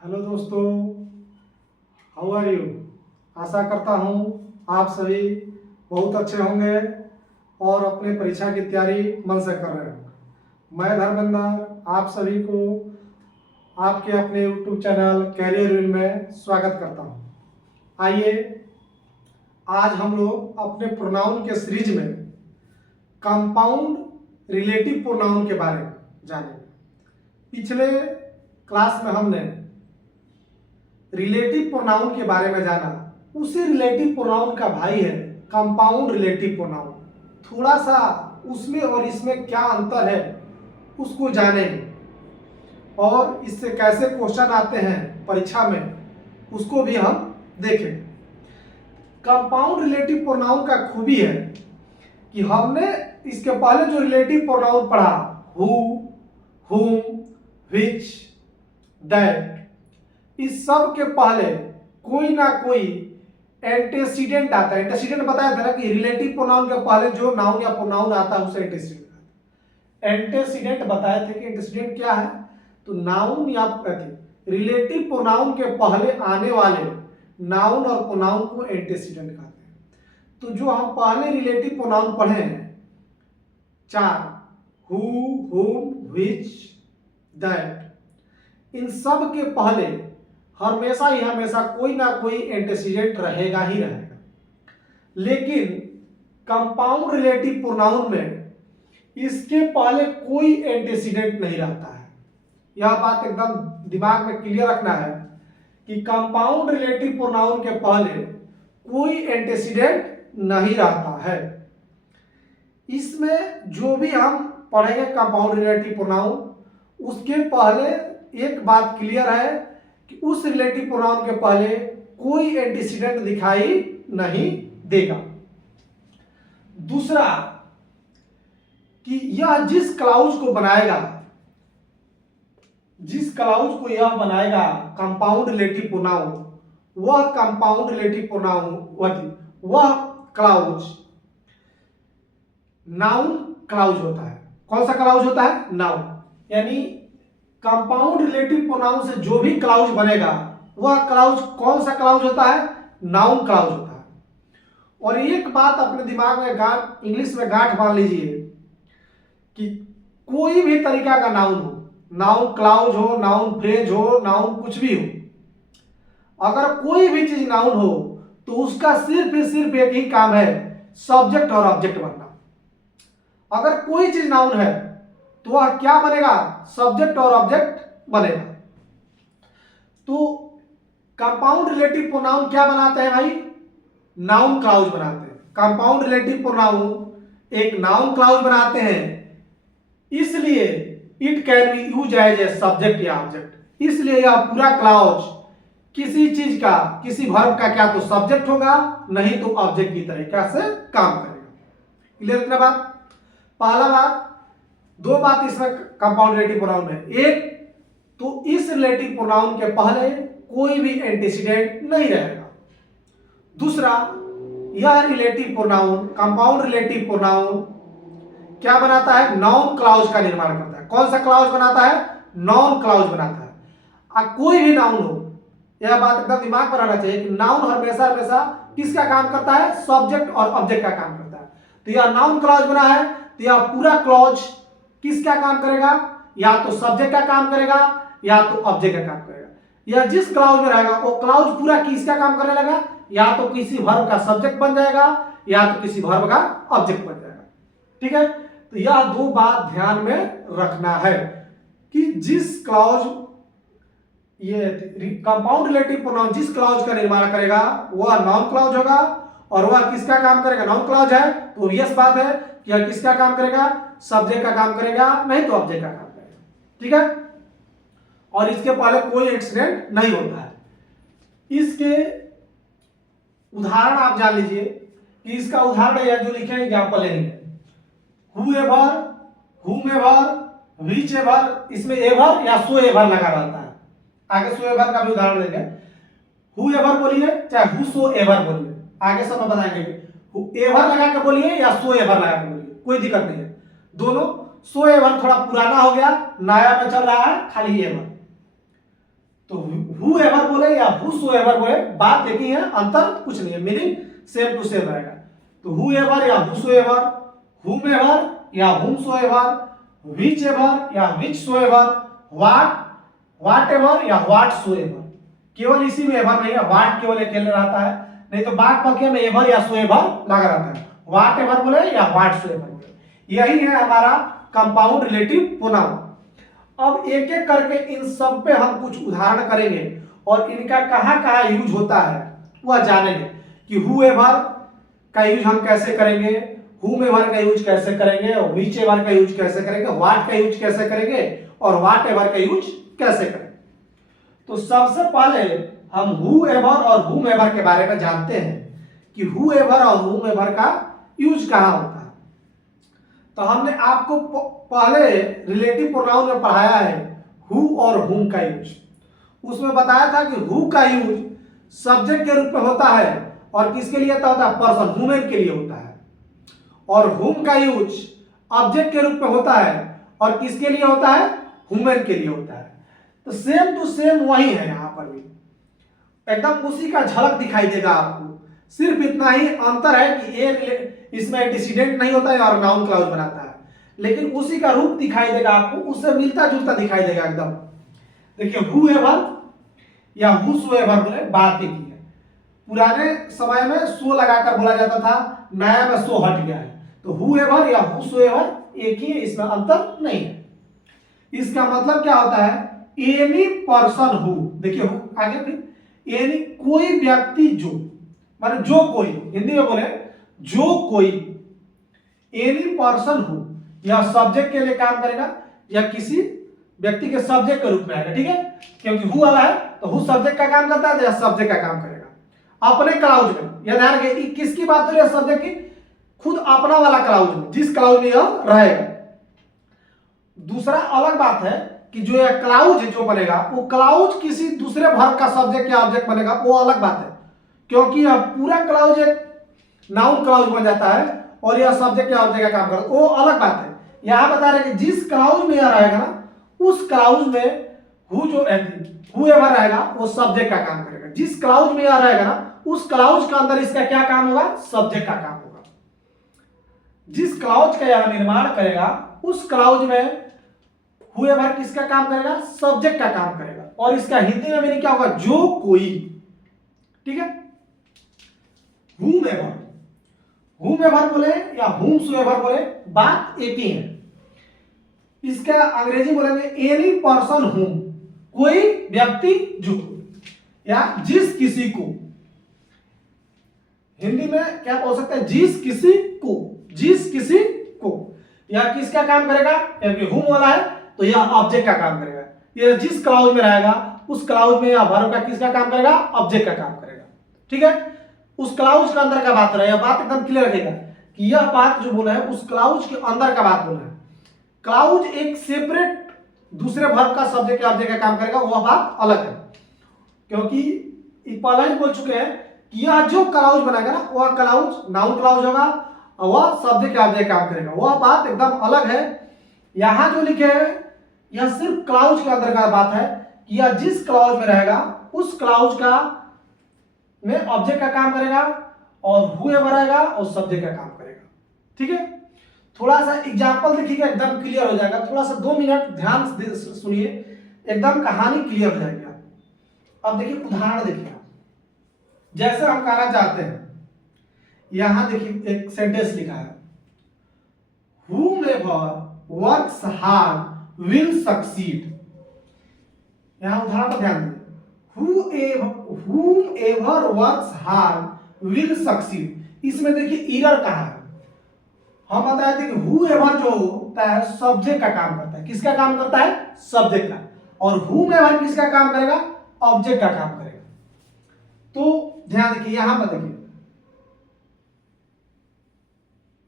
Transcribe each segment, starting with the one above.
Hello दोस्तों, how are you. आशा करता हूँ आप सभी बहुत अच्छे होंगे और अपने परीक्षा की तैयारी मन से कर रहे होंगे। मैं धर्मेंद्र आप सभी को आपके अपने यूट्यूब चैनल कैरियर व्हील में स्वागत करता हूँ। आइए आज हम लोग अपने प्रोनाउन के सीरीज में कंपाउंड रिलेटिव प्रोनाउन के बारे में जानेंगे। पिछले क्लास में हमने रिलेटिव प्रोनाउन के बारे में जाना। उसी रिलेटिव प्रोनाउन का भाई है कंपाउंड रिलेटिव प्रोनाउन। थोड़ा सा उसमें और इसमें क्या अंतर है उसको जानेंगे और इससे कैसे क्वेश्चन आते हैं परीक्षा में उसको भी हम देखेंगे। कंपाउंड रिलेटिव प्रोनाउन का खूबी है कि हमने इसके पहले जो रिलेटिव प्रोनाउन पढ़ा हु, हुम, व्हिच, दैट, इस सब के पहले कोई ना कोई एंटेसीडेंट आता है। एंटेसीडेंट बताया था ना कि रिलेटिव प्रोनाउन के पहले जो नाउन या प्रोनाउन आता है उसे एंटेसीडेंट आता है। एंटेसीडेंट बताए थे कि एंटेसीडेंट क्या है, तो नाउन या रिलेटिव प्रोनाउन के पहले आने वाले नाउन और प्रोनाउन को एंटेसीडेंट कहते हैं। तो जो हम पहले रिलेटिव प्रोनाउन पढ़े हैं चार, हु, हुम, व्हिच, दैट, इन सब के पहले हमेशा कोई ना कोई एंटेसीडेंट रहेगा ही रहेगा। लेकिन कंपाउंड रिलेटिव प्रोनाउन में इसके पहले कोई एंटेसीडेंट नहीं रहता है। यह बात एकदम दिमाग में क्लियर रखना है कि कंपाउंड रिलेटिव प्रोनाउन के पहले कोई एंटेसीडेंट नहीं रहता है। इसमें जो भी हम पढ़ेंगे कंपाउंड रिलेटिव प्रोनाउन उसके पहले एक बात क्लियर है कि उस रिलेटिव प्रोनाउन के पहले कोई एंटीसीडेंट दिखाई नहीं देगा। दूसरा कि यह जिस क्लाउज को बनाएगा, जिस क्लाउज को यह बनाएगा कंपाउंड रिलेटिव प्रोनाउन, वह कंपाउंड रिलेटिव प्रोनाउन वह क्लाउज नाउन क्लाउज होता है। कौन सा क्लाउज होता है? नाउन। यानी कंपाउंड रिलेटिव प्रोनाउन से जो भी क्लाउज बनेगा वह क्लाउज कौन सा क्लाउज होता है? नाउन क्लाउज होता है। और एक बात अपने दिमाग में इंग्लिश में गांठ बांध लीजिए कि कोई भी तरीका का नाउन हो, नाउन क्लाउज हो, नाउन फ्रेज हो, नाउन कुछ भी हो, अगर कोई भी चीज नाउन हो तो उसका सिर्फ एक ही काम है, सब्जेक्ट और ऑब्जेक्ट बनना। अगर कोई चीज नाउन है तो वह क्या बनेगा? सब्जेक्ट और ऑब्जेक्ट बनेगा। तो कंपाउंड रिलेटिव प्रोनाउन क्या बनाते हैं भाई? नाउन क्लाउज बनाते हैं। कंपाउंड रिलेटिव प्रोनाउन एक नाउन क्लाउज बनाते हैं, इसलिए it can be use as a subject या ऑब्जेक्ट। इसलिए यह पूरा क्लाउज किसी चीज का, किसी वर्ब का क्या तो सब्जेक्ट होगा, नहीं तो ऑब्जेक्ट की तरीका से काम करेगा। क्लियर इतना बात? पहला बात, दो बात इसमें कंपाउंड रिलेटिव प्रोनाउन में। एक तो इस रिलेटिव प्रोनाउन के पहले कोई भी एंटीसीडेंट नहीं रहेगा। दूसरा, यह relative pronoun compound relative pronoun क्या बनाता है? नाउन क्लाउज का निर्माण करता है। कौन सा क्लाउज बनाता है? नाउन क्लाउज बनाता है। कोई भी नाउन हो, यह बात एकदम दिमाग पर आना चाहिए कि नाउन हमेशा किसका काम करता है? सब्जेक्ट और ऑब्जेक्ट का काम करता है। तो यह नाउन क्लाउज बना है तो यह पूरा क्लॉज किसका काम करेगा? या तो सब्जेक्ट का काम करेगा या तो ऑब्जेक्ट का काम करेगा। या जिस क्लाउज में रहेगा वो क्लाउज पूरा किसका काम करने लगा? या तो किसी वर्ब का सब्जेक्ट बन जाएगा या तो किसी वर्ब का ऑब्जेक्ट बन जाएगा। ठीक है, तो यह दो बात ध्यान में रखना है कि जिस क्लाउज, ये कंपाउंड रिलेटिव प्रोनाउन जिस क्लाउज का निर्माण करेगा वह नाउन क्लाउज होगा और वह किसका काम करेगा? नाउन क्लाउज है तो यस बात है कि यह किसका काम करेगा? सब्जेक्ट का काम करेगा, नहीं तो ऑब्जेक्ट का काम करेगा। ठीक है, और इसके पहले कोई एक्सीडेंट नहीं होता है। इसके उदाहरण आप जान लीजिए कि इसका उदाहरण यह जो लिखे एग्जांपल है, हुएवर, हुमेवर, व्हिचएवर, इसमें एवर या सोएवर लगा रहता है। आगे सोएवर का भी उदाहरण देंगे। हुएवर बोलिए चाहे हुसोएवर बोलिए, आगे सब में बताएंगे। एवर लगा के बोलिए या सोएवर लगा के बोलिए, कोई दिक्कत नहीं है। दोनों, सो एवर थोड़ा पुराना हो गया, नया में चल रहा है खाली एवर। तो हु एवर बोले या हु एवर बोले, बात एक ही है, अंतर कुछ नहीं है, मीनिंग सेम टू सेम रहेगा। तो हु एवर या हु एवर, हुम एवर या हुम सो एवर, विच एवर या which so ever, what ever या व्हाट सो एवर। केवल इसी में एवर नहीं है, व्हाट केवल अकेले रहता है, नहीं तो बात पक्के में एवर या सो एवर लगा रहता है। व्हाट एवर बोले या व्हाट सो एवर बोले, यही है हमारा कंपाउंड रिलेटिव प्रोनाउन। अब एक एक करके इन सब पे हम कुछ उदाहरण करेंगे और इनका कहाँ कहाँ यूज होता है वह जानेंगे कि हु एवर का यूज हम कैसे करेंगे, हुम एवर का यूज कैसे करेंगे, विच एवर का यूज कैसे करेंगे, व्हाट का यूज कैसे करेंगे और व्हाट एवर का यूज कैसे करेंगे। तो सबसे पहले हम हु एवर और हुम एवर के बारे में जानते हैं कि हु एवर और हुम एवर का यूज कहाँ होता है। तो हमने आपको पहले रिलेटिव प्रोनाउन में पढ़ाया है हु और हुम का यूज। उसमें बताया था कि हु का यूज सब्जेक्ट के रूप में होता है और किसके लिए होता है, पर्सन, ह्यूमन के लिए होता है। और हुम का यूज ऑब्जेक्ट के रूप में होता है और किसके लिए होता है, ह्यूमन के लिए होता है। तो सेम टू सेम वही है, यहाँ पर भी एकदम उसी का झलक दिखाई देगा आपको। सिर्फ इतना ही अंतर है कि ये इसमें एंटीसीडेंट नहीं होता है और नाउन क्लाउज बनाता है, लेकिन उसी का रूप दिखाई देगा आपको, उससे मिलता जुलता दिखाई देगा एकदम। देखिए हु एवर या हुसो एवर बोले, बात एक ही है। पुराने समय में सो लगाकर बोला जाता था, नया में सो हट गया है। तो हु एवर या हुसो एवर एक ही है, इसमें अंतर नहीं है। इसका मतलब क्या होता है, एनी पर्सन हु, देखिए आगे फिर एनी कोई व्यक्ति जो, माने जो कोई, हिंदी में बोले जो कोई, एनी पर्सन हु या सब्जेक्ट के लिए काम करेगा या किसी व्यक्ति के सब्जेक्ट के रूप में आएगा, ठीक है, क्योंकि हु वाला है तो हु सब्जेक्ट का काम करता है तो या सब्जेक्ट का काम करेगा अपने क्लाउज में। या ध्यान रखिए किसकी बात हो रही है, सब्जेक्ट की, खुद अपना वाला क्लाउज में, जिस क्लाउज में यह रहेगा। दूसरा अलग बात है कि जो यह क्लाउज जो बनेगा वो क्लाउज किसी दूसरे वर्ब का सब्जेक्ट या ऑब्जेक्ट बनेगा, वो अलग बात है, क्योंकि यह पूरा क्लाउज एक नाउन क्लाउज बन जाता है और यह सब्जेक्ट या ऑब्जेक्ट का काम करता है, वो अलग बात है। यहां बता रहे कि जिस क्लाउज में यह रहेगा ना, उस क्लाउज में हु जो हु एवर रहेगा वो सब्जेक्ट का काम करेगा। जिस क्लाउज में यह रहेगा ना, उस क्लाउज के अंदर इसका क्या काम होगा, सब्जेक्ट का काम होगा। जिस क्लाउज का यह निर्माण करेगा उस क्लाउज में हु एवर किसका काम करेगा, सब्जेक्ट का काम करेगा। और इसका हिंदी में मीनिंग क्या होगा, जो कोई, ठीक है। हुम एवर, हुम एवर बोले या हुम सो एवर बोले, बात एक ही है। इसका अंग्रेजी बोलेंगे एनी पर्सन हुम, कोई व्यक्ति जो, या जिस किसी को। हिंदी में क्या बोल सकते हैं, जिस किसी को, जिस किसी को। या किसका काम करेगा, क्योंकि हुम वाला है तो यह ऑब्जेक्ट का काम करेगा। ये जिस क्लाउज में रहेगा उस क्लाउज में या वर्ब का किसका काम करेगा, ऑब्जेक्ट का काम करेगा, ठीक है। उस क्लाउज के अंदर का बात रहा है, यह बात एकदम क्लियर रखेगा कि यह बात जो बोला है उस क्लाउज के अंदर का बात बोला है। क्लाउज एक सेपरेट दूसरे वर्ब का सब्जेक्ट या ऑब्जेक्ट का काम करेगा, वह बात अलग है। क्योंकि पहले ही बोल चुके हैं कि यह जो क्लाउज बनाएगा ना, वह क्लाउज नाउन क्लाउज होगा और वह सब्जेक्ट या ऑब्जेक्ट काम करेगा, वह बात एकदम अलग है। यहां जो लिखे हैं यह सिर्फ क्लाउज के अंदर का बात है कि यह जिस क्लाउज में रहेगा उस क्लाउज का में ऑब्जेक्ट का काम करेगा और हु एवर रहेगा और सब्जेक्ट का काम करेगा, ठीक है। थोड़ा सा एग्जांपल देखिएगा, एकदम क्लियर हो जाएगा। थोड़ा सा 2 मिनट ध्यान से सुनिए, एकदम कहानी क्लियर हो जाएगी। अब देखिए उदाहरण देखिए, जैसे हम कहना चाहते हैं, यहां देखिए एक सेंटेंस लिखा है, whomever works hard will succeed। यहां उदाहरण पर ध्यान दीजिए, whomever works hard will succeed। इसमें देखिए ईरर कहा है, हम बताए थे कि whoever जो होता है सब्जेक्ट का काम करता है, किसका काम करता है, सब्जेक्ट का, और whomever किसका काम करेगा, ऑब्जेक्ट का काम करेगा। तो ध्यान देखिए यहां पर, देखिए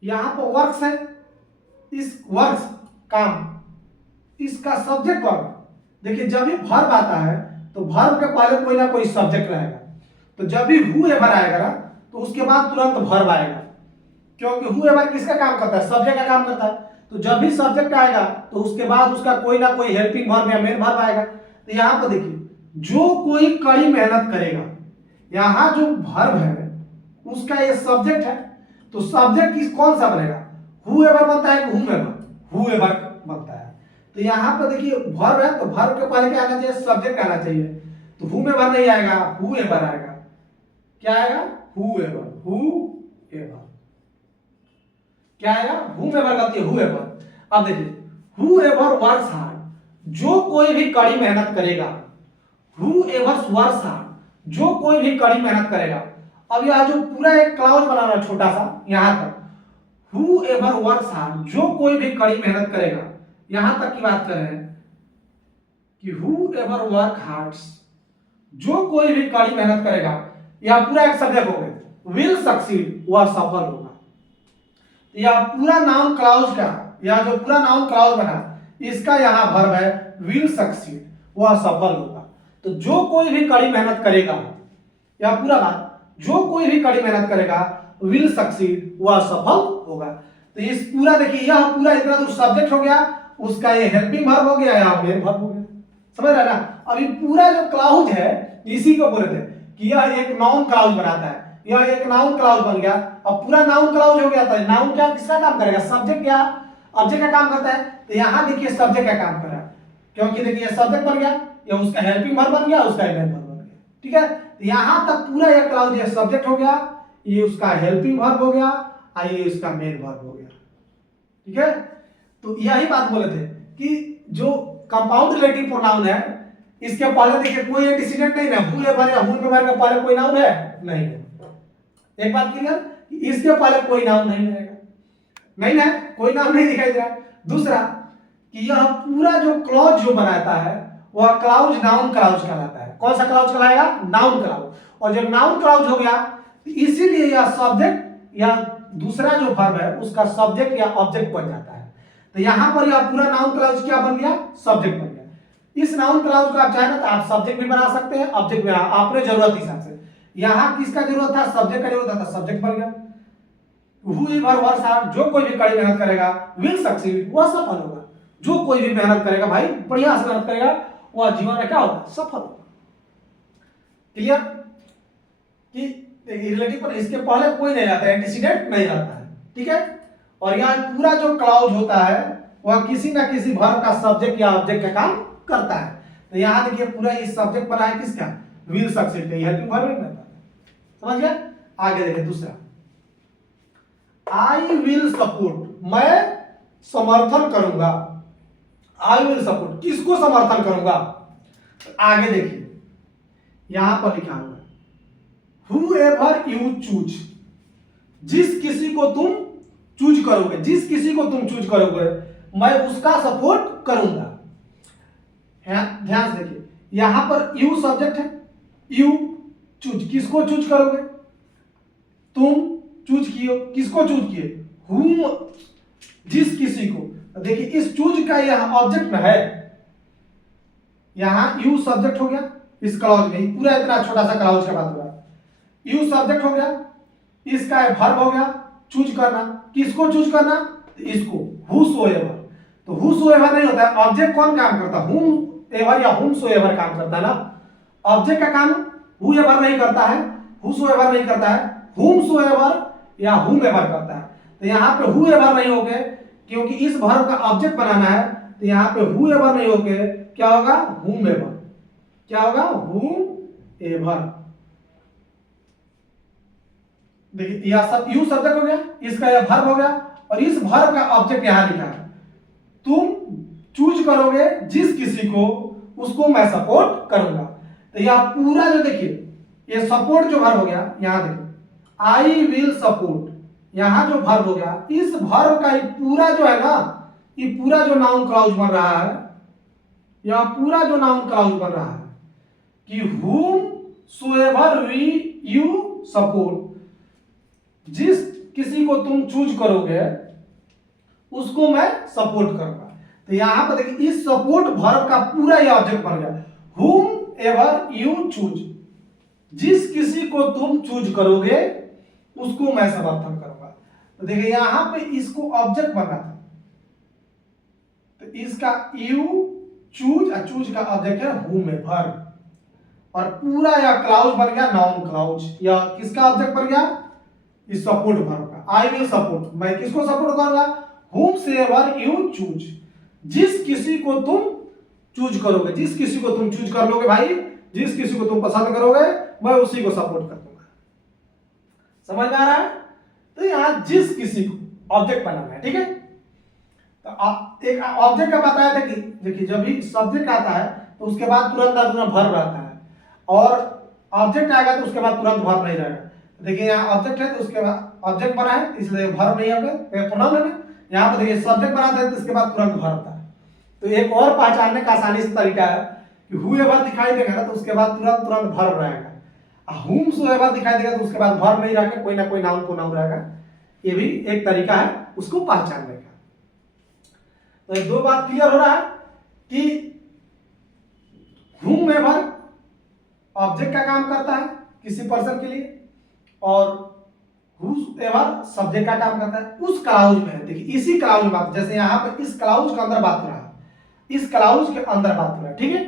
यहां पर वर्क्स है, इस वर्क्स काम, इसका सब्जेक्ट वर्ब। देखिए जब भी वर्ब आता है तो वर्ब के पहले कोई ना कोई सब्जेक्ट रहेगा। तो जब भी हु एवर आएगा ना तो उसके बाद तुरंत वर्ब आएगा, क्योंकि हु एवर किसका काम करता है, सब्जेक्ट का काम करता है। तो जब भी सब्जेक्ट आएगा तो उसके बाद उसका कोई ना कोई हेल्पिंग वर्ब या मेन वर्ब आएगा। तो यहां पर देखिए जो कोई कड़ी मेहनत करेगा। यहां जो वर्ब है उसका ये सब्जेक्ट है, तो सब्जेक्ट किस कौन सा बनेगा, हूएवर बनता है कि हूमेवर, हूएवर बनता है। तो यहां पर देखिए वर्ब है, तो वर्ब के पहले क्या आना चाहिए, सब्जेक्ट आना चाहिए। तो हूमेवर नहीं आएगा, हूएवर आएगा। क्या आएगा, हूएवर, हूएवर क्या आएगा, हूएवर गलती है, हूएवर। अब देखिए हूएवर वर्क्स हार्ड, जो कोई भी कड़ी मेहनत करेगा, हूएवर वर्क्स हार्ड, जो कोई भी कड़ी मेहनत करेगा। अब यह जो पूरा एक क्लाउज बनाना छोटा सा यहां तक, whoever works hard, जो कोई भी कड़ी मेहनत करेगा, यहां तक की बात कर रहे हैं कि whoever work hard, जो कोई भी कड़ी मेहनत करेगा, यह पूरा एक सब्जेक्ट हो गया, will succeed, वह सफल होगा। यह पूरा नाउन क्लाउज का, यह जो पूरा नाउन क्लाउज बना इसका यहां वर्ब है will succeed, वह सफल होगा। तो जो कोई भी कड़ी मेहनत करेगा, यह पूरा बात, जो कोई भी कड़ी मेहनत करेगा विल सक्सीड, वह सफल होगा। तो इस पूरा देखिए यह पूरा इतना तो सब्जेक्ट हो गया, उसका ये हेल्पिंग वर्ब हो गया या मेन वर्ब हो गया, समझ रहे ना। अब ये पूरा जो क्लाउज है इसी को बोलते हैं कि यह एक नाउन क्लाउज बनाता है, यह एक नाउन क्लाउज बन गया। अब पूरा नाउन क्लाउज हो गया, तो नाउन क्या किसका काम करेगा, सब्जेक्ट या ऑब्जेक्ट का काम करता है। तो यहां देखिए सब्जेक्ट का काम कर रहा है, क्योंकि देखिए सब्जेक्ट बन गया, यह उसका हेल्पिंग वर्ब बन गया, उसका मेन वर्ब बन गया, ठीक है। तो यहां तक पूरा यह क्लाउज, यह सब्जेक्ट हो गया, ये उसका हेल्पिंग वर्ब हो गया, और ये इसका मेन वर्ब हो गया, ठीक है। तो यही बात बोले थे कि जो कंपाउंड रिलेटिव प्रोनाउन है, इसके पहले देखिए कोई एंटीसीडेंट नहीं है, हूएवर या हूमेवर के पहले कोई नाउन है नहीं है। एक बात क्लियर, इसके पहले कोई नाउन नहीं रहेगा, नहीं ना, कोई नाउन नहीं दिखाई दे रहा। दूसरा कि यह पूरा जो क्लॉज जो बनाता है वह क्लाउज नाउन क्लाउज कहलाता है। कौन सा क्लाउज कहलाएगा, नाउन क्लाउज। और जब नाउन क्लाउज हो गया इसीलिए यह सब्जेक्ट या दूसरा जो वर्ब है उसका सब्जेक्ट या ऑब्जेक्ट बन जाता है। तो यहां पर यह पूरा नाउन क्लाउज क्या बन गया, सब्जेक्ट बन गया। इस नाउन क्लाउज को आप चाहे ना तो आप सब्जेक्ट भी बना सकते हैं, ऑब्जेक्ट भी बना, अपने जरूरत हिसाब से। यहां किसका जरूरत था, सब्जेक्ट का जरूरत था, सब्जेक्ट बन गया। whoever works hard, जो कोई भी कड़ी मेहनत करेगा, will succeed, वह सफल होगा। जो कोई भी मेहनत करेगा भाई, बढ़िया से मेहनत करेगा, वह जीवन में क्या होगा, सफल होगा। क्लियर कि रिलेटिव पर इसके पहले कोई नहीं रहता है, एंटीसीडेंट नहीं रहता है, ठीक है। और यहाँ पूरा जो क्लाउज होता है वह किसी ना किसी वर्ब का सब्जेक्ट या ऑब्जेक्ट का काम करता है। तो यहाँ देखिए पूरा ये सब्जेक्ट बना है किसका, विल सक्सीड का, हेल्पिंग वर्ब नहीं बनता, समझ गया। आगे देखिए दूसरा, आई विल सपोर्ट, मैं समर्थन करूंगा। आई विल सपोर्ट, किसको समर्थन करूंगा, आगे देखिए यहां पर लिखा हुआ whoever you choose, जिस किसी को तुम चूज करोगे, जिस किसी को तुम चूज करोगे मैं उसका सपोर्ट करूंगा। ध्यान से देखिए यहां पर यू सब्जेक्ट है, यू चूज, किसको चूज करोगे, तुम चूज किए, किसको चूज किए, whom, जिस किसी को। देखिए इस चूज का यहां ऑब्जेक्ट में है, यहां यू सब्जेक्ट हो गया इस क्लॉज में, पूरा इतना छोटा सा क्लॉज का बात हो रहा है। यू सब्जेक्ट हो गया, इसका वर्ब हो गया चूज करना, किसको चूज करना, इसको, whosoever। तो whosoever नहीं होता है, ऑब्जेक्ट कौन काम करता है, whomever या whomsoever काम करता है ना। ऑब्जेक्ट का काम whoever नहीं करता है, whosoever नहीं करता है, whomsoever या whomever करता है। तो यहाँ पे whoever नहीं होके, क्योंकि इस वर्ब का ऑब्जेक्ट बनाना है, तो यहाँ पे whoever नहीं होके क्या होगा, whomever। क्या होगा, whomever। देखिए यह सब यू सब्जेक्ट हो गया, इसका यह वर्ब हो गया, और इस वर्ब का ऑब्जेक्ट यहां लिखा है, तुम चूज करोगे जिस किसी को, उसको मैं सपोर्ट करूंगा। तो यह पूरा जो देखिए ये सपोर्ट जो वर्ब हो गया, यहां देखिए आई विल सपोर्ट, यहां जो वर्ब हो गया, इस वर्ब का पूरा जो है ना, ये पूरा जो नाउन क्लाउज बन रहा है, यह पूरा जो नाउन क्लाउज बन रहा है कि whomsoever you support, जिस किसी को तुम चूज करोगे उसको मैं सपोर्ट करूंगा। तो यहां पर देखिए इस सपोर्ट वर्ब का पूरा ये ऑब्जेक्ट बन गया, whomever you choose, जिस किसी को तुम चूज करोगे उसको मैं समर्थन करूंगा। तो देखिए यहां पे इसको ऑब्जेक्ट बना था, तो इसका यू चूज, और चूज का ऑब्जेक्ट है whomever, और पूरा यह क्लाउज बन गया नाउन क्लाउज, या किसका ऑब्जेक्ट बन गया, इस सपोर्ट वर्ब का। आई विल सपोर्ट, मैं किसको सपोर्ट करूंगा, whomsoever you choose, जिस किसी को तुम चूज करोगे, जिस किसी को तुम चूज कर लोगे भाई, जिस किसी को तुम पसंद करोगे मैं उसी को सपोर्ट कर दूंगा। समझ में आ रहा है? तो यहां जिस किसी को ऑब्जेक्ट बनाना है, ठीक है। तो एक ऑब्जेक्ट का बताया था कि देखिए जब भी सब्जेक्ट आता है तो उसके बाद तुरंत वर्ब आता है, और ऑब्जेक्ट आएगा तो उसके बाद तुरंत वर्ब नहीं रहेगा। देखिए यहाँ ऑब्जेक्ट है तो उसके बाद ऑब्जेक्ट बना है इसलिए वर्ब नहीं होगा, प्रोनाउन है। यहाँ पर देखिए सब्जेक्ट बनाते हैं तो उसके बाद तुरंत वर्ब आता है। तो एक और पहचानने का आसानी से तरीका है कि whoever दिखाई देगा ना तो उसके बाद तुरंत वर्ब रहेगा, whomsoever दिखाई देगा तो उसके बाद वर्ब नहीं रहेगा, कोई ना कोई नाउन प्रोनाउन रहेगा। ये भी एक तरीका है उसको पहचानने का। तो ये दो बात क्लियर हो रहा है कि whomever ऑब्जेक्ट का काम करता है किसी पर्सन के लिए, और whoever सब्जेक्ट का काम करता है उस क्लाउज में। देखिए इसी क्लाउज में बात, जैसे यहाँ पे इस क्लाउज के अंदर बात हो रहा है, इस क्लाउज के अंदर बात हो रहा है, ठीक है।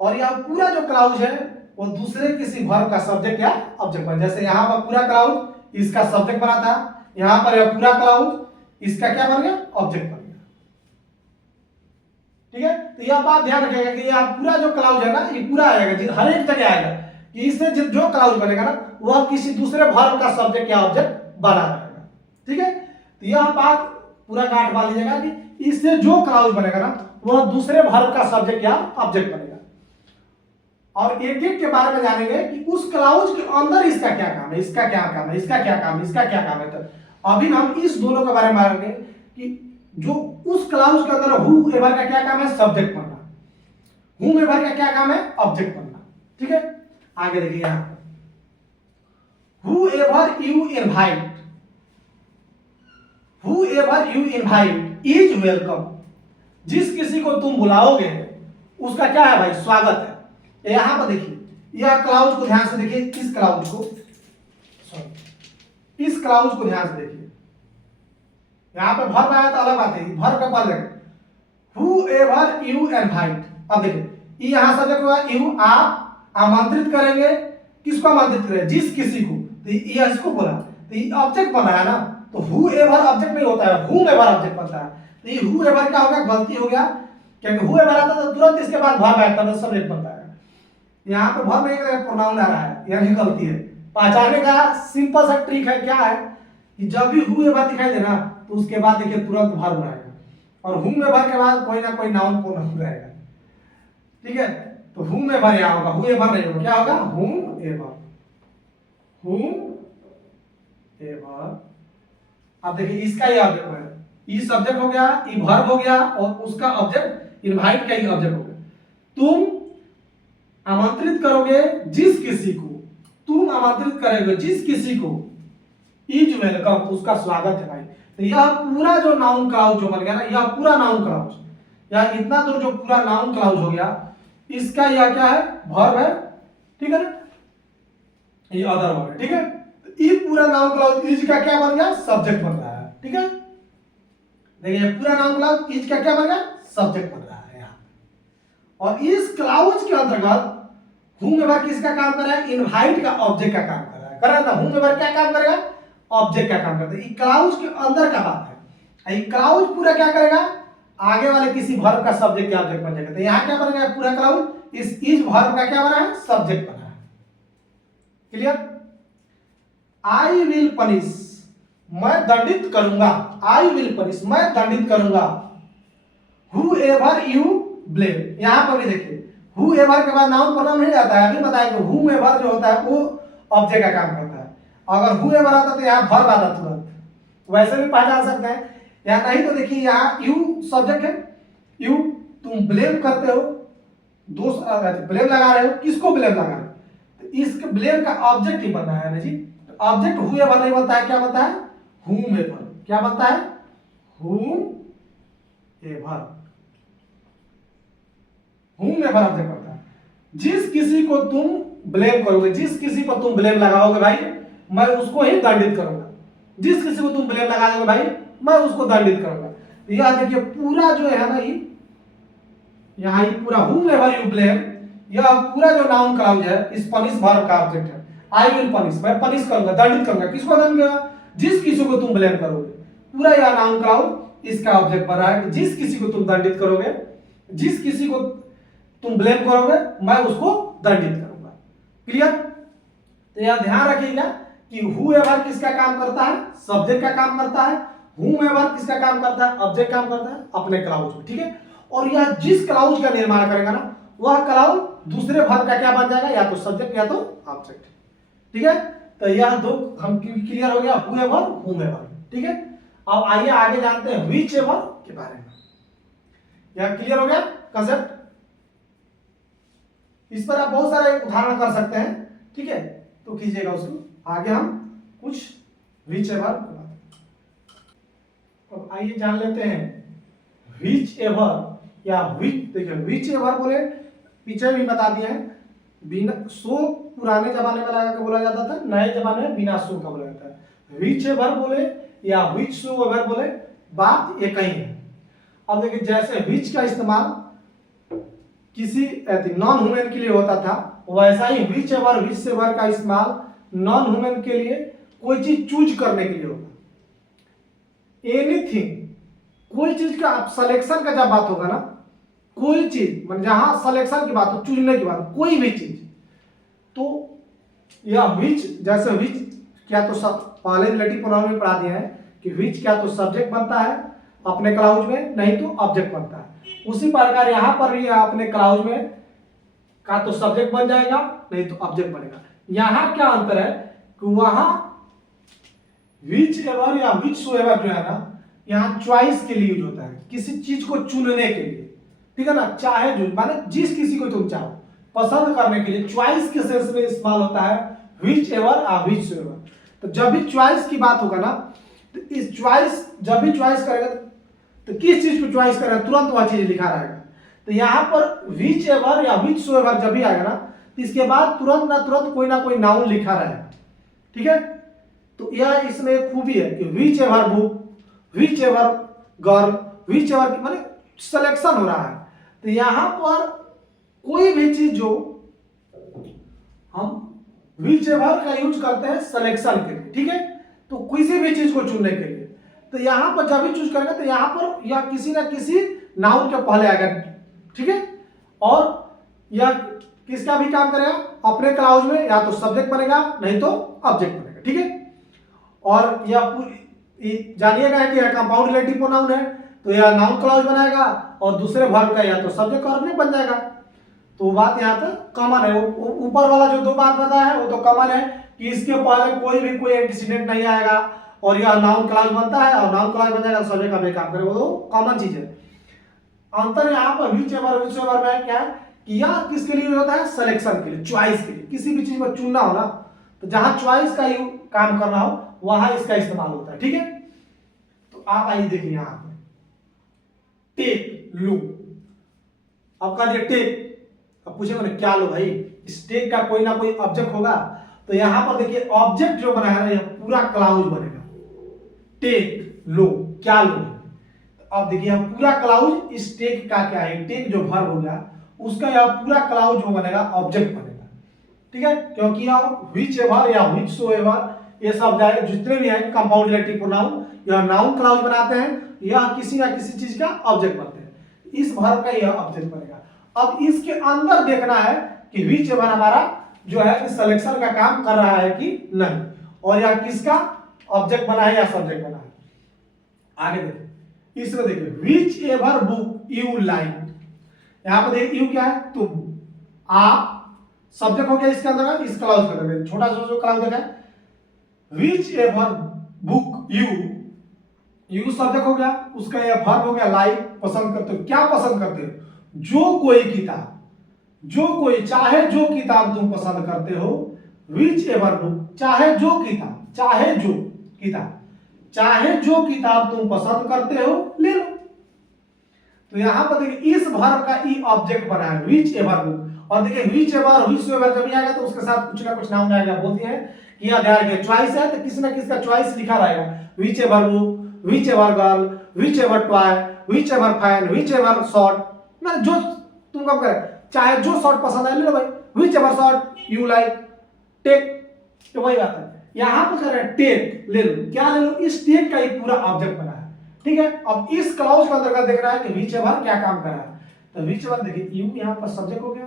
और यह पूरा जो क्लाउज है वो दूसरे किसी वर्ब का सब्जेक्ट या ऑब्जेक्ट बना। जैसे यहाँ पर पूरा क्लाउज इसका सब्जेक्ट बना था, यहाँ पर यह पूरा क्लाउज इसका क्या बन गया, ऑब्जेक्ट बन गया, ठीक है। तो यह बात ध्यान रखिएगा कि यह पूरा जो क्लाउज है ना ये पूरा आएगा, हर एक जगह आएगा कि इससे जो क्लाउज बनेगा ना वह किसी दूसरे वर्ब का सब्जेक्ट या ऑब्जेक्ट बना रहेगा, ठीक है। तो यह बात पूरा गांठ बांध लीजिएगा कि इससे जो क्लाउज बनेगा ना वह दूसरे वर्ब का सब्जेक्ट या ऑब्जेक्ट बनेगा। और एक एक के बारे में जानेंगे कि उस क्लाउज के अंदर इसका क्या काम है, इसका क्या काम है, इसका क्या काम है, इसका क्या काम है। तो अभी हम इस दोनों के बारे में जानेंगे कि जो उस क्लाउज के अंदर whoever का क्या काम है, सब्जेक्ट बनना, whomever का क्या काम है, ऑब्जेक्ट बनना, ठीक है। आगे देखिए यहां whoever you invite, whoever you invite is welcome, जिस किसी को तुम बुलाओगे उसका क्या है भाई, स्वागत है। यहां पर देखिए यह क्लाउज को ध्यान से देखिए, इस क्लाउज को, सॉरी इस क्लाउज को ध्यान से देखिए, यहां पे वर्ब आया तो अलग बात है, वर्ब का पहले whoever you invite। अब देखिए यहां सब्जेक्ट हुआ you, आप आमंत्रित करेंगे, किसको आमंत्रित करेंगे, जिस किसी को, तो ये इसको बोला तो ये ऑब्जेक्ट बन रहा है ना, तो whoever ऑब्जेक्ट नहीं होता है, whomever ऑब्जेक्ट बनता है। तो ये whoever क्या हो गया, गलती हो गया, क्योंकि whoever आता तो तुरंत इसके बाद वर्ब आता है, सब्जेक्ट बनता है। यहाँ पे वर्ब नहीं करेगा, प्रोनाउन आ रहा है, यानी गलती है। पहचानने का सिंपल सा ट्रिक है, क्या है कि जब भी whoever दिखाई देना तो उसके बाद देखिए तुरंत वर्ब आएगा, और whomever के बाद कोई ना कोई नाउन प्रोनाउन रहेगा, ठीक है। तो whomever यहाँ होगा, whoever नहीं होगा, क्या होगा, whomever, whomever। अब देखिए इसका ये ऑब्जेक्ट है, ये सब्जेक्ट हो गया, ये वर्ब हो गया, और उसका ऑब्जेक्ट इनवाइट का ही ऑब्जेक्ट हो गया। तुम आमंत्रित करोगे जिस किसी को, तुम आमंत्रित करोगे जिस किसी को, इज वेलकम, उसका स्वागत है भाई। तो यह पूरा जो नाउन क्लाउज जो बन गया ना, यह पूरा नाउन क्लाउज, या इतना दूर जो पूरा नाउन क्लाउज हो गया, इसका यह क्या है, वर्ब है, ठीक है ना, ये अदर वर्ब है, ठीक है। तो ये पूरा नाउन क्लाउज इज का क्या बन गया, सब्जेक्ट बन रहा है, ठीक है। देखिए पूरा नाउन क्लाउज इज का क्या बन गया, सब्जेक्ट बन रहा है यहाँ। और इस क्लाउज के अंतर्गत whomever किसका काम कर रहा है, इनवाइट का ऑब्जेक्ट का काम कर रहा है, कर रहा है ना। whomever क्या काम करेगा, ऑब्जेक्ट का काम करता है। ये क्लाउज के अंदर का बात है, ये क्लाउज पूरा क्या करेगा, आगे वाले किसी वर्ब का सब्जेक्ट या ऑब्जेक्ट बन जाएगा। तो यहाँ क्या बनेगा, पूरा क्लाउज इस इज वर्ब का क्या बना है, सब्जेक्ट बना है, क्लियर। आई विल पनिश, मैं दंडित करूंगा, आई विल पनिश, मैं दंडित करूंगा, whoever you blame। यहां पर भी देखिए whoever के बाद नाउन प्रोनाउन नहीं आता है, अभी बताया कि whomever जो होता है वो ऑब्जेक्ट का काम करता है। अगर whoever आता तो यहाँ वर्ब आता तुरंत, वैसे भी पहचान सकते हैं। या नहीं तो देखिए यहाँ you सब्जेक्ट है, you तुम ब्लेम करते हो, दोष ब्लेम लगा रहे हो, किसको ब्लेम लगा रहे हो, तो इस ब्लेम का ऑब्जेक्ट ही बनना है ना जी। ऑब्जेक्ट whoever नहीं बनता है, क्या बनता है, whomever, क्या बनता है, whomever, whomever ऑब्जेक्ट बनता है। जिस किसी को तुम ब्लेम करोगे, जिस किसी पर तुम ब्लेम लगाओगे भाई, मैं उसको ही दंडित करूंगा। जिस किसी को तुम ब्लेम लगा दोगे भाई, मैं उसको दंडित करूंगा। यह देखिए पूरा जो है ना, ये यहाँ पूरा whomever you blame, यह पूरा जो नाउन क्लाउज है इस पनिश वर्ब का ऑब्जेक्ट है। आई विल पनिश, मैं पनिश करूंगा, दंडित करूंगा। किसको दंड करूंगा? जिस किसी को तुम ब्लेम करोगे। पूरा यह नाउन क्लाउज इसका ऑब्जेक्ट बन रहा है कि जिस किसी को तुम दंडित करोगे, जिस किसी को तुम ब्लेम करोगे, मैं उसको दंडित करूंगा। क्लियर? तो यह ध्यान रखिएगा कि whoever किसका काम करता है? सब्जेक्ट का काम करता है। whomever किसका काम करता है? ऑब्जेक्ट काम करता है अपने क्लाउज में। ठीक है? और यह जिस क्लाउज का निर्माण करेगा ना, वह क्लाउज दूसरे वर्ब का क्या बन जाएगा? या तो सब्जेक्ट या तो ऑब्जेक्ट। ठीक है? तो यह दो हम क्लियर हो गया, whoever, whomever। ठीक है? अब आइए आगे जानते हैं whichever के बारे में। यह क्लियर हो गया कंसेप्ट? इस पर आप बहुत सारे उदाहरण कर सकते हैं। ठीक है? तो कीजिएगा उसको। आगे हम कुछ whichever। अब आइए जान लेते हैं whichever या which। देखिए whichever बोले पीछे भी बता दिए हैं, बिना सो पुराने जमाने में लगा के बोला जाता था, नए जमाने में बिना सो का बोला जाता है। whichever बोले या whichsoever बोले, बात एक ही है। अब देखिए जैसे which का इस्तेमाल किसी नॉन ह्यूमन के लिए होता था, वैसा ही whichever, whichsoever का इस्तेमाल नॉन ह्यूमन के लिए कोई चीज चूज करने के लिए होगा। एनीथिंग, कोई चीज का आप सिलेक्शन का जब बात होगा ना, कोई चीज मतलब जहां सिलेक्शन की बात हो, चुनने की बात हो, कोई भी चीज, तो यह विच, जैसे विच क्या तो सब पहले रिलेटिव प्रोनाउन में पढ़ा दिया है कि विच क्या तो सब्जेक्ट बनता है अपने क्लाउज में, नहीं तो ऑब्जेक्ट बनता है। उसी प्रकार यहां पर भी अपने क्लाउज में का तो सब्जेक्ट बन जाएगा, नहीं तो ऑब्जेक्ट बनेगा। यहां क्या अंतर है कि वहां whichever या whichsoever जो है ना, यहाँ चॉइस के लिए यूज होता है, किसी चीज को चुनने के लिए। ठीक है ना? चाहे जो माने जिस किसी को तुम चाहो पसंद करने के लिए चॉइस के सेंस में इस्तेमाल होता है whichever या whichsoever। तो जब भी चॉइस की बात होगा ना, तो इस चॉइस जब भी चॉइस करेगा तो किस चीज को चॉइस करेगा, तुरंत वह चीज लिखा रहेगा। तो यहाँ पर whichever या whichsoever जब भी आएगा ना, तो इसके बाद तुरंत ना तुरंत कोई ना कोई नाउन लिखा रहेगा। ठीक है? तो यह इसमें एक खूबी है कि whichever book, whichever girl, whichever माने सिलेक्शन हो रहा है। तो यहां पर कोई भी चीज जो हम whichever का यूज करते हैं सिलेक्शन के लिए। ठीक है? तो किसी भी चीज को चुनने के लिए, तो यहां पर जब भी चूज करेंगे तो यहां पर यह किसी ना किसी नाउन के पहले आएगा। ठीक है? और यह किसका भी काम करेगा? अपने क्लाउज में या तो सब्जेक्ट बनेगा, नहीं तो ऑब्जेक्ट बनेगा। ठीक है? और यह जानिएगा कि यह कंपाउंड रिलेटिव प्रोनाउन है, तो यह नाउन क्लाउज बनाएगा और दूसरे वर्ब का या तो सब्जेक्ट और ऑब्जेक्ट बन जाएगा। तो बात यहाँ पर कॉमन है। ऊपर वाला जो दो बात बताया है वो तो कॉमन है कि इसके पहले कोई एंटीसीडेंट नहीं आएगा और यह नाउन क्लाउज बनता है और नाउन क्लाउज बन जाएगा, सब्जेक्ट का भी काम करेगा, वो कॉमन चीज है। अंतर यहाँ पर whichever में क्या है कि यह किसके लिए होता है? सिलेक्शन के लिए, चॉइस के लिए। किसी भी चीज को चुनना हो ना, तो जहां चॉइस का काम करना हो वहां इसका इस्तेमाल होता है। ठीक है? तो आप आइए देखिए यहां पर टेक, लो। अब कह दिया टेक, अब पूछेगा ना क्या लो भाई, इस टेक का कोई ना कोई ऑब्जेक्ट होगा। तो यहां पर देखिए ऑब्जेक्ट जो बना है ना, यह पूरा क्लाउज बनेगा। टेक, लो, क्या लो। अब देखिए यह पूरा क्लाउज इस टेक का क्या है? टेक जो वर्ब हो गया उसका यह पूरा क्लाउज जो बनेगा ऑब्जेक्ट बनेगा। ठीक है? क्योंकि यह whichever या whichsoever ये सब जाए जितने भी हैं कंपाउंड रिलेटिव प्रोनाउन, यह नाउन क्लाउज बनाते हैं, यह किसी ना किसी चीज का ऑब्जेक्ट बनते हैं। इस वर्ब का यह ऑब्जेक्ट बनेगा। अब इसके अंदर देखना है कि whichever हमारा जो है सिलेक्शन का काम कर रहा है कि नहीं, और यह किसका ऑब्जेक्ट बना है या सब्जेक्ट बना है। आगे देखिए, इसमें देखिए whichever book you like। यहां पर देखिए यू क्या है? तुम, आप सब्जेक्ट हो गया इसके अंदर, इस क्लाउज के अंदर छोटा सा जो क्लाउज देखा है whichever book you सब्जेक्ट हो गया, उसका यह वर्ब हो गया लाइक, पसंद करते हो। क्या पसंद करते हो? जो कोई किताब, जो कोई, चाहे जो किताब तुम पसंद करते हो, whichever book, चाहे जो किताब, चाहे जो किताब, चाहे जो किताब तुम पसंद करते हो ले लो। तो यहां पर देखिए इस वर्ब का ई ऑब्जेक्ट बना है whichever book। और देखिए whichever, whichsoever जब आएगा तो उसके साथ कुछ ना कुछ नाउन आएगा। बोलते हैं कि यह ध्यान रखिए चॉइस है तो किसी ना किसी का चॉइस लिखा रहेगा। whichever book, whichever girl, whichever toy, whichever fan, whichever shot, मतलब जो तुम कब करे चाहे जो शॉर्ट पसंद है ले लो भाई, whichever short you like take, तो वही बात है। यहां पर कह रहे हैं टेक ले लो, क्या ले लो, इस टेक का एक पूरा ऑब्जेक्ट बना है, ठीक है। अब इस क्लाउज के अंतर्गत देख रहा है कि विच एवर क्या काम कर रहा है, तो विच एवर देखिए यू यहां पर सब्जेक्ट हो गया,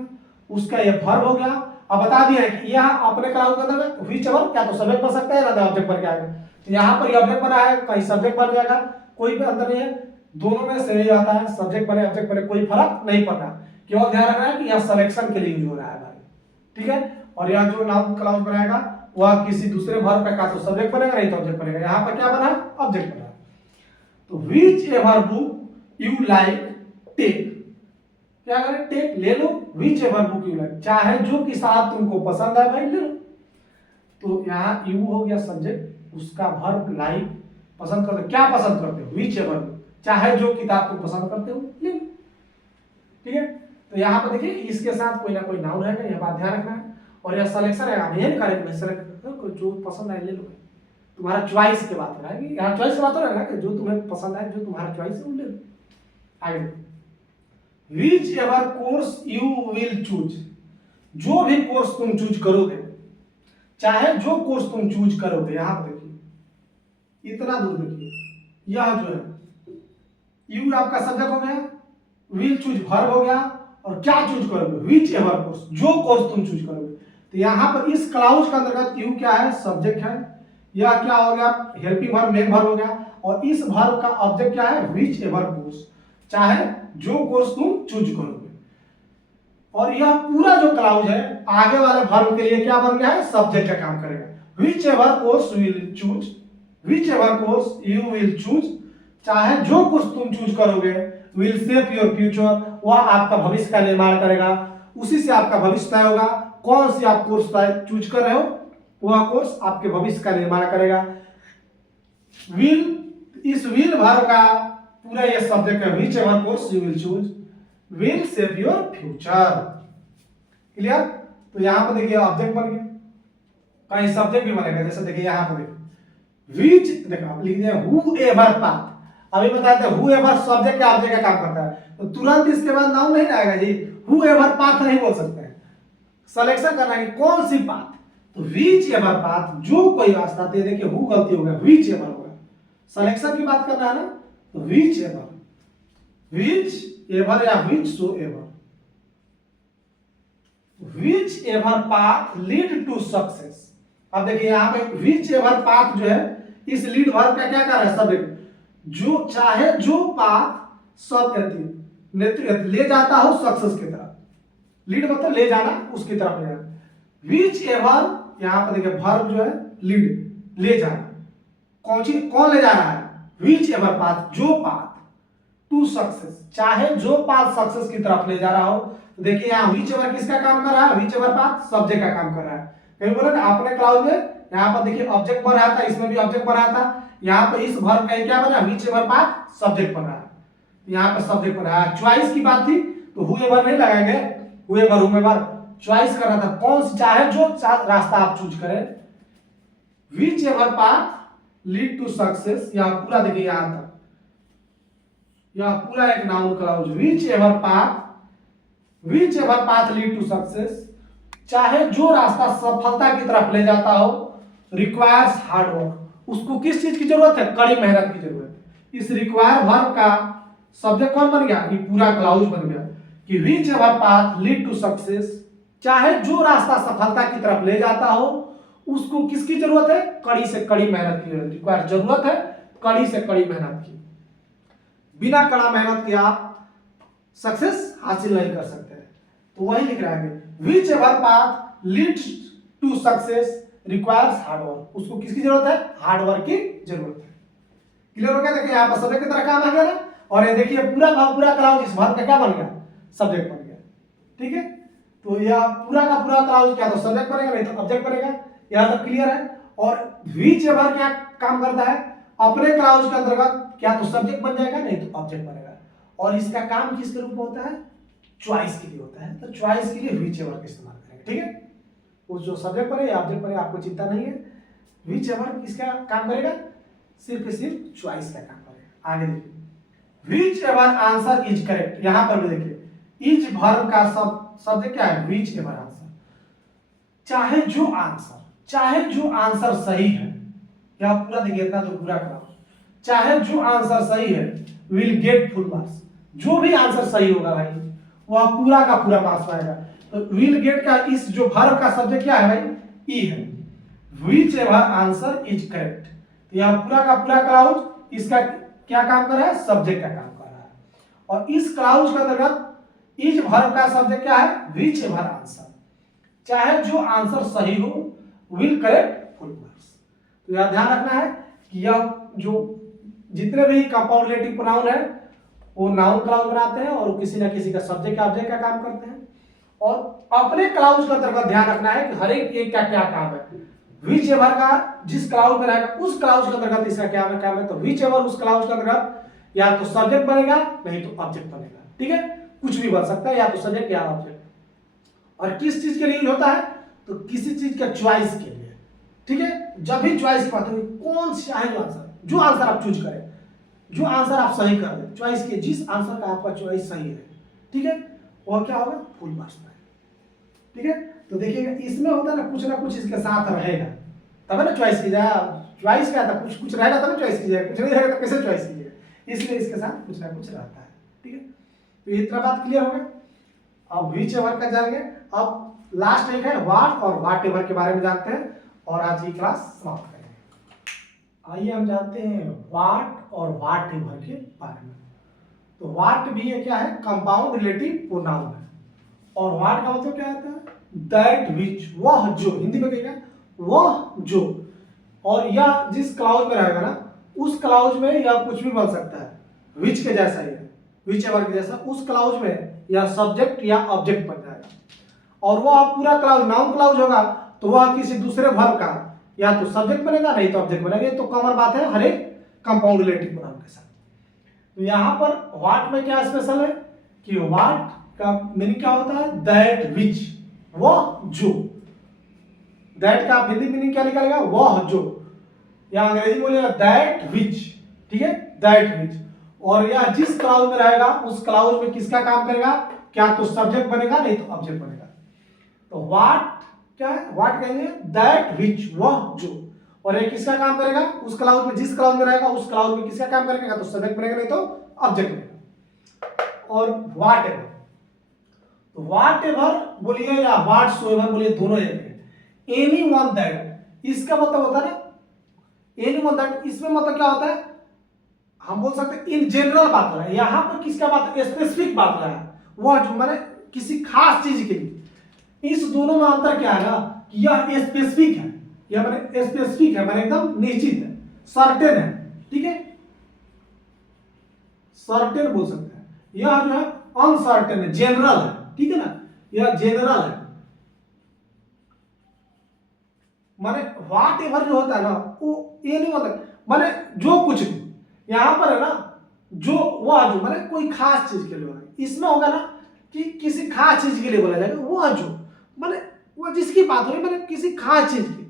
उसका ये वर्ब हो गया। अब बता दिया है कि यहां अपने क्लाउज के अंतर्गत विच एवर क्या तो सब्जेक्ट बन सकता है ना ऑब्जेक्ट बन के आएगा, तो यहां पर ये ऑब्जेक्ट बना है, कहीं सब्जेक्ट बन जाएगा, कोई भी अंतर नहीं है, दोनों में से ही आता है, सब्जेक्ट बने ऑब्जेक्ट बने कोई फर्क नहीं पड़ता, केवल ध्यान रखना है कि यहां सिलेक्शन के लिए यूज हो रहा है भाई, ठीक है। और यहां जो नाउन क्लाउज बनाएगा वह किसी दूसरे वर्ब का तो सब्जेक्ट बनेगा नहीं तो ऑब्जेक्ट बनेगा, यहां पर क्या बना ऑब्जेक्ट बना। तो whichever book you like take, क्या करें टेक ले लो, whichever book you like, चाहे जो किताब तुमको पसंद है भाई ले लो। तो यहाँ यू हो गया सब्जेक्ट, उसका वर्ब लाइक पसंद करते हो, क्या पसंद करते हो विच एवर, चाहे जो किताब तुम पसंद करते हो ले लो, ठीक है। तो यहाँ पर देखिए इसके साथ कोई ना कोई नाउन रहेगा, यह बात ध्यान रखना है। और यह सिलेक्शन है, आप यही करेंगे सेलेक्ट जो पसंद आए ले लो, तुम्हारा चॉइस की बात हो रहा है, यहाँ चॉइस की बात हो रहा है ना कि जो तुम्हें पसंद आए, जो तुम्हारा चॉइस है वो ले लो। आगे which ever course you will choose, जो भी कोर्स तुम चूज करोगे, चाहे जो कोर्स तुम चूज करोगे, यहां पर देखिए इतना दूर देखिए, यह जो है यू आपका सब्जेक्ट हो गया, विल चूज वर्ब हो गया, और क्या चूज करोगे विच एवर कोर्स, जो कोर्स तुम चूज करोगे। तो यहां पर इस क्लाउज के अंतर्गत यू क्या है सब्जेक्ट है, यह क्या हो गया हेल्पिंग वर्ब मेन वर्ब हो गया, और इस वर्ब का ऑब्जेक्ट क्या है विच एवर कोर्स, चाहे जो कोर्स तुम चूज करोगे। और यह पूरा जो क्लाउज है आगे वाले वर्ब के लिए क्या बन गया है सब्जेक्ट का काम करेगा, which ever course will choose, which ever course you will choose, चाहे जो कोर्स तुम चूज करोगे, विल शेप योर फ्यूचर, वह आपका भविष्य का निर्माण करेगा, उसी से आपका भविष्य तय होगा, कौन सी आप कोर्स चूज कर रहे हो वह कोर्स आपके भविष्य का निर्माण करेगा। विल, इस विल वर्ब का पूरा ये सब्जेक्ट है, which ever course you will choose will shape your future, clear. तो यहां पर देखिए ऑब्जेक्ट बन गया, कहीं सब्जेक्ट भी बनेगा, जैसे देखिए यहां पर देखिए विच, देखो आप लिख दिया हु एवर पाथ, अभी बताते हैं हु एवर सब्जेक्ट के ऑब्जेक्ट का काम करता है, तो तुरंत इसके बाद नाउन नहीं आएगा जी, हु एवर पाथ नहीं बोल सकते हैं, सिलेक्शन करना है कौन सी पाथ, तो विच एवर पाथ, जो कोई रास्ता, तो देखिए हु गलती हो गया विच एवर होगा, सिलेक्शन की बात करना है ना, तो विच एवर, विच एवर या which so ever, whichever path lead to success. अब देखिए यहां पे विच एवर पाथ जो है इस लीड वर्ब का क्या कर रहा है सब्जेक्ट, जो चाहे जो पाथ नेतृत्व ले जाता हो सक्सेस की तरफ, लीड मतलब ले जाना, उसकी तरफ ले जाना। विच एवर यहां पर देखिए वर्ब जो है लीड ले जाना, कौन ले जा रहा है विच एवर पाथ, जो पाथ टू सक्सेस, चाहे जो पाथ सक्सेस की तरफ ले जा रहा हो। तो देखिए यहाँ विच एवर किसका काम कर रहा है, विच एवर पाथ सब्जेक्ट का काम कर रहा है, कहीं बोला ना आपने क्लाउज में यहाँ पर देखिए ऑब्जेक्ट बन रहा था, इसमें भी ऑब्जेक्ट बन रहा था, यहाँ पर इस वर्ब का क्या बना विच एवर पाथ सब्जेक्ट बन रहा है, यहाँ पर सब्जेक्ट बन रहा है। चॉइस की बात थी तो हु एवर नहीं लगाएंगे, हु एवर चॉइस कर रहा था, कौन सी चाहे जो रास्ता आप चूज करें, whichever path lead to success, यहाँ पूरा देखिए यहाँ तक, यहाँ पूरा एक noun clause, whichever path lead to success, चाहे जो रास्ता सफलता की तरफ ले जाता हो, रिक्वायर्स हार्ड वर्क, उसको किस चीज की जरूरत है कड़ी मेहनत की जरूरत है। इस रिक्वायर वर्ब का सब्जेक्ट कौन बन गया, ये पूरा क्लाउज बन गया कि whichever path lead to success, चाहे जो रास्ता सफलता की तरफ ले जाता हो उसको किसकी जरूरत है, कड़ी से कड़ी मेहनत की रिक्वायर, जरूरत है कड़ी से कड़ी मेहनत की, बिना कड़ा मेहनत के आप सक्सेस हासिल नहीं कर सकते हैं। तो वही लिख रहा है whichever path leads to success requires hard work, उसको किसकी जरूरत है हार्ड वर्क की जरूरत है। क्लियर हो गया, देखिए यहाँ पर सब्जेक्ट की तरह काम आ गया ना, और ये देखिए पूरा क्लाउज इस वर्ब का क्या बन गया सब्जेक्ट बन गया, ठीक है। तो यह पूरा का पूरा क्लाउज क्या तो सब्जेक्ट बनेगा नहीं तो ऑब्जेक्ट बनेगा, यहाँ तक क्लियर है। और विच एवर क्या काम करता है, अपने क्लाउज के अंतर्गत क्या तो सब्जेक्ट बन जाएगा नहीं तो ऑब्जेक्ट बनेगा, और इसका काम किसके रूप में होता है चॉइस के लिए होता है, तो चॉइस के लिए विच एवर का इस्तेमाल करेंगे, ठीक है। वो जो सब्जेक्ट बने या ऑब्जेक्ट बने आपको चिंता नहीं है, विच एवर किसका काम करेगा सिर्फ चॉइस का काम करेगा। आगे देखिए which ever answer is correct, यहां पर भी देखिए इज वर्ब का शब्द क्या है, विच एवर आंसर, चाहे जो आंसर सही है, क्या पूरा देखिए इतना तो पूरा करा, चाहे जो आंसर सही है विल गेट फुल मार्क्स, जो भी आंसर सही होगा भाई वह पूरा का पूरा मार्क्स पाएगा। तो विल गेट का इस जो वर्ब का शब्द क्या है भाई, ई है, which ever answer is correct, तो यह पूरा का पूरा क्लाउज इसका क्या काम कर रहा है, सब्जेक्ट का काम कर रहा है। और इस क्लाउज के अंतर्गत इज वर्ब का शब्द क्या है, विच एवर आंसर, चाहे जो आंसर सही हो विल करेक्ट फुल मार्क्स। तो यह ध्यान रखना है कि यह जो जितने भी कंपाउंड रिलेटिव प्रोनाउन है वो नाउन क्लाउज बनाते हैं और किसी ना किसी का सब्जेक्ट ऑब्जेक्ट का काम करते हैं। और अपने क्लाउज का अंतर्गत ध्यान रखना है कि हर एक का क्या काम है, विच एवर का जिस क्लाउज में रहेगा उस क्लाउज के अंतर्गत इसका क्या काम है, तो विच एवर उस क्लाउज के अंतर्गत या तो सब्जेक्ट बनेगा नहीं तो ऑब्जेक्ट बनेगा, ठीक है, कुछ भी बन सकता है, या तो सब्जेक्ट या ऑब्जेक्ट। और किस चीज के लिए होता है, तो किसी चीज का चॉइस के लिए, ठीक है, जब भी चॉइस की बात होगी कौन सा है जो आंसर आप चूज करें, जो आंसर आप सही कर दें, चॉइस के जिस आंसर का आपका चॉइस सही है, ठीक है, वह क्या होगा, फुल मार्क्स पाएगा, ठीक है। तो देखिएगा इसमें होता है ना कुछ इसके साथ रहेगा तब है ना चॉइस कीजिएगा, चॉइस क्या था, कुछ रहेगा तब चॉइस कीजिएगा, कुछ नहीं रहेगा तो कैसे चॉइस कीजिएगा, इसलिए इसके साथ कुछ ना कुछ रहता है, ठीक है। तो इतना बात क्लियर हो गया। अब विच एवर का जानेंगे, अब लास्ट एक है व्हाट और व्हाट एवर के बारे में जानते हैं और आज की क्लास समाप्त करेंगे। आइए हम जानते हैं व्हाट और व्हाट एवर के बारे में। तो व्हाट भी ये क्या है, कंपाउंड रिलेटिव प्रोनाउन है, और व्हाट का मतलब क्या होता है, दैट विच, वह जो, हिंदी में कहेगा वह जो, और यह जिस क्लाउज में रहेगा ना उस क्लाउज में यह कुछ भी बन सकता है, विच के जैसा ही है, विच एवर के जैसा, उस क्लाउज में या सब्जेक्ट या ऑब्जेक्ट बन जाएगा। और वह पूरा क्लाउज नाउन क्लाउज होगा तो वह किसी दूसरे वर्ब का या तो सब्जेक्ट बनेगा नहीं तो ऑब्जेक्ट बनेगा, तो कॉमन बात है हर एक कंपाउंड रिलेटिव प्रोनाउन के साथ। तो यहाँ पर व्हाट में क्या स्पेशल है कि व्हाट का मीनिंग क्या होता है, दैट विच, वह जो, दैट का हिंदी मीनिंग क्या निकलेगा, वह जो, या अंग्रेजी बोलेगा दैट विच, ठीक है, दैट विच। और यह जिस क्लाउज में रहेगा उस क्लाउज में किसका काम करेगा, क्या तो सब्जेक्ट बनेगा नहीं तो ऑब्जेक्ट बनेगा। तो व्हाट क्या है, व्हाट कहेंगे दैट विच, वह जो, और ये किसका काम करेगा, उस क्लाउज में जिस क्लाउज में रहेगा उस क्लाउज में किसका काम करेगा, तो सब्जेक्ट बनेगा नहीं तो ऑब्जेक्ट बनेगा। और व्हाट एवर, तो व्हाट एवर बोलिए या व्हाट सो एवर बोलिए, दोनों एक है। एनी वन दैट, इसका मतलब होता है ना एनी वन दैट, इसमें मतलब क्या होता है, हम बोल सकते हैं इन जनरल बात हो रहा है, यहां पर किसका बात, स्पेसिफिक बात हो रहा है, वह जो माने किसी खास चीज के लिए। इस दोनों में अंतर क्या है ना कि यह स्पेसिफिक है, यह माने स्पेसिफिक है, माने एकदम निश्चित है, सर्टेन है, ठीक है, सर्टेन बोल सकते हैं। यह जो है अनसर्टेन है, जनरल है, ठीक है ना, यह जनरल है। माने व्हाट एवर जो होता है ना वो एनी मतलब माने जो कुछ भी, यहां पर है ना जो वह जो माने कोई खास चीज के लिए होगा, इसमें होगा ना कि किसी खास चीज के लिए बोला जाएगा, वह जो माने वो जिसकी बात हो रही माने किसी खास चीज की,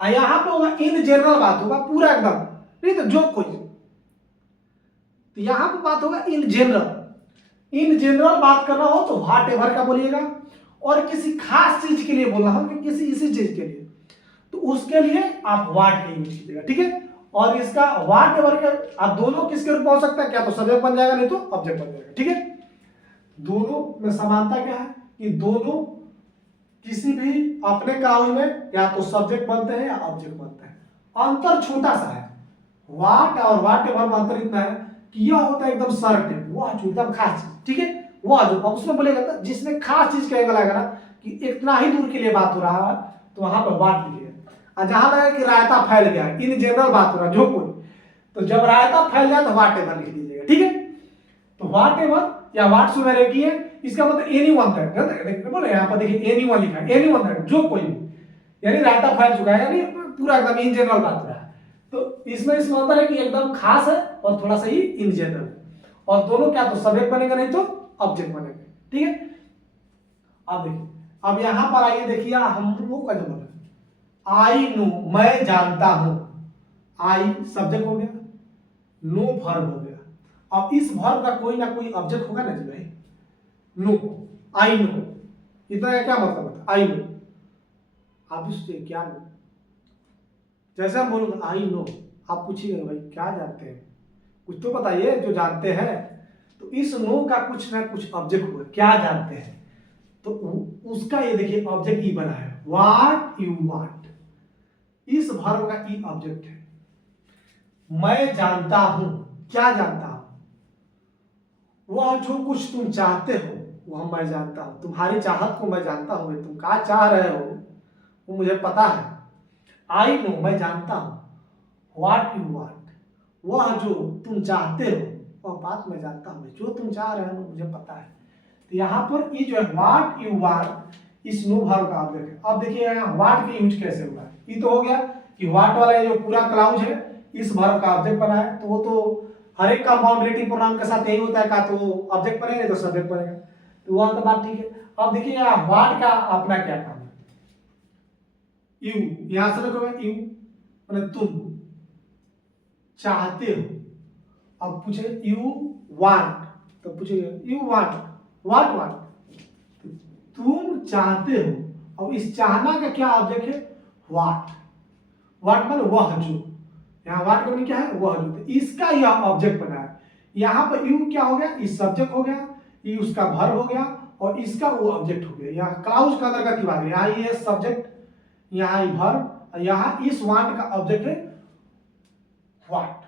और यहां पे होगा इन जनरल बात होगा पूरा एकदम, नहीं तो जो कोई, तो यहां पे बात होगा इन जनरल, इन जनरल बात करना हो तो व्हाट एवर का बोलिएगा, और किसी खास चीज के लिए बोलना हो कि किसी इसी चीज के लिए तो उसके लिए आप व्हाट का यूज कीजिएगा, ठीक है। और इसका व्हाट एवर का आप दोनों किसके रूप में हो सकता है, क्या तो सब्जेक्ट बन जाएगा नहीं तो ऑब्जेक्ट बन जाएगा, ठीक है। दोनों में समानता क्या है कि दोनों किसी भी अपने क्लाउज में या तो सब्जेक्ट बनते हैं या ऑब्जेक्ट बनते हैं, अंतर छोटा सा है। व्हाट और व्हाट एवर में अंतर इतना है कि यह होता है एकदम सर्टेन, वह जो एकदम खास चीज, ठीक है, वह जो उसमें बोलेगा था जिसमें खास चीज कहेगा लगेगा ना कि इतना ही दूर के लिए बात हो रहा है तो वहां पर व्हाट लिखिएगा, और जहां लगे कि रायता फैल गया इन जनरल बात हो रहा है जो कोई, तो जब रायता फैल जाए तो व्हाट एवर लिख दीजिएगा, ठीक है। तो व्हाट एवर या व्हाट सो एवर की है, इसका मतलब एनी वन दैट, बोले यहाँ पर देखिए एनी वन लिखा है, एनी वन दैट जो कोई भी, यानी रायता फैल चुका है, यानी पूरा एकदम इन जनरल बात हो रहा है। तो इसमें इसका मतलब है कि एकदम खास है और थोड़ा सा ही इन जनरल है, और दोनों क्या तो सब्जेक्ट बनेगा नहीं तो ऑब्जेक्ट बनेगा, ठीक है। अब देखिए, अब यहां पर आइए देखिए हम लोग का जो बोला आई नो, मैं जानता हूं, आई सब्जेक्ट हो गया, नो वर्ब हो गया। अब इस वर्ब का कोई ना कोई ऑब्जेक्ट होगा ना जी भाई, नो, आई नो, इतना का क्या मतलब होता है? I know. आप इससे क्या नो, जैसे हम बोलूंगा आई नो, आप पूछिएगा भाई क्या जानते हैं, कुछ तो बताइए जो जानते हैं। तो इस नो का कुछ ना कुछ ऑब्जेक्ट हुआ, क्या जानते हैं, तो उसका ये देखिए ऑब्जेक्ट ई बना है, व्हाट यू वांट। इस वर्ब का ई ऑब्जेक्ट है। मैं जानता हूं, क्या जानता हूं, वह जो कुछ तुम चाहते हो वह मैं जानता हूं, तुम्हारी चाहत को मैं जानता हूं, तुम क्या चाह रहे हो वो मुझे पता है। आई नो, मैं जानता हूं। व्हाट यू वांट, वह जो तुम चाहते हो वह बात मैं जानता हूं, जो तुम चाह रहे हो मुझे पता है। तो यहाँ पर ये जो है व्हाट यू वांट इस नो वर्ब का ऑब्जेक्ट है। अब देखिए यहाँ व्हाट का यूज कैसे होगा, ये तो हो गया कि व्हाट वाला जो पूरा क्लाउज है इस वर्ब का ऑब्जेक्ट बना है, तो वो तो हर एक कंपाउंड रिलेटिव प्रोनाउन के साथ यही होता है, का तो ऑब्जेक्ट बनेगा तो सब्जेक्ट बनेगा, तो वहां तो बात ठीक है। अब देखिए यहाँ व्हाट का अपना क्या काम है, यू, यहां से देखो यू मतलब तुम चाहते हो। अब पूछे यू वांट, तो पूछेगा यू वांट व्हाट वांट, तुम चाहते हो। अब इस चाहना का क्या ऑब्जेक्ट है, व्हाट। व्हाट मतलब वह जो, यहाँ व्हाट का मीनिंग क्या है, वह जो, तो इसका यह ऑब्जेक्ट बना है। यहाँ पर यू क्या हो गया, इस सब्जेक्ट हो गया, ये उसका वर्ब हो गया और इसका वो ऑब्जेक्ट हो गया। यहाँ क्लाउज का अंतर्गत की बात है, यहाँ ये सब्जेक्ट, यहाँ ये वर्ब और यहाँ इस वांट का ऑब्जेक्ट है व्हाट।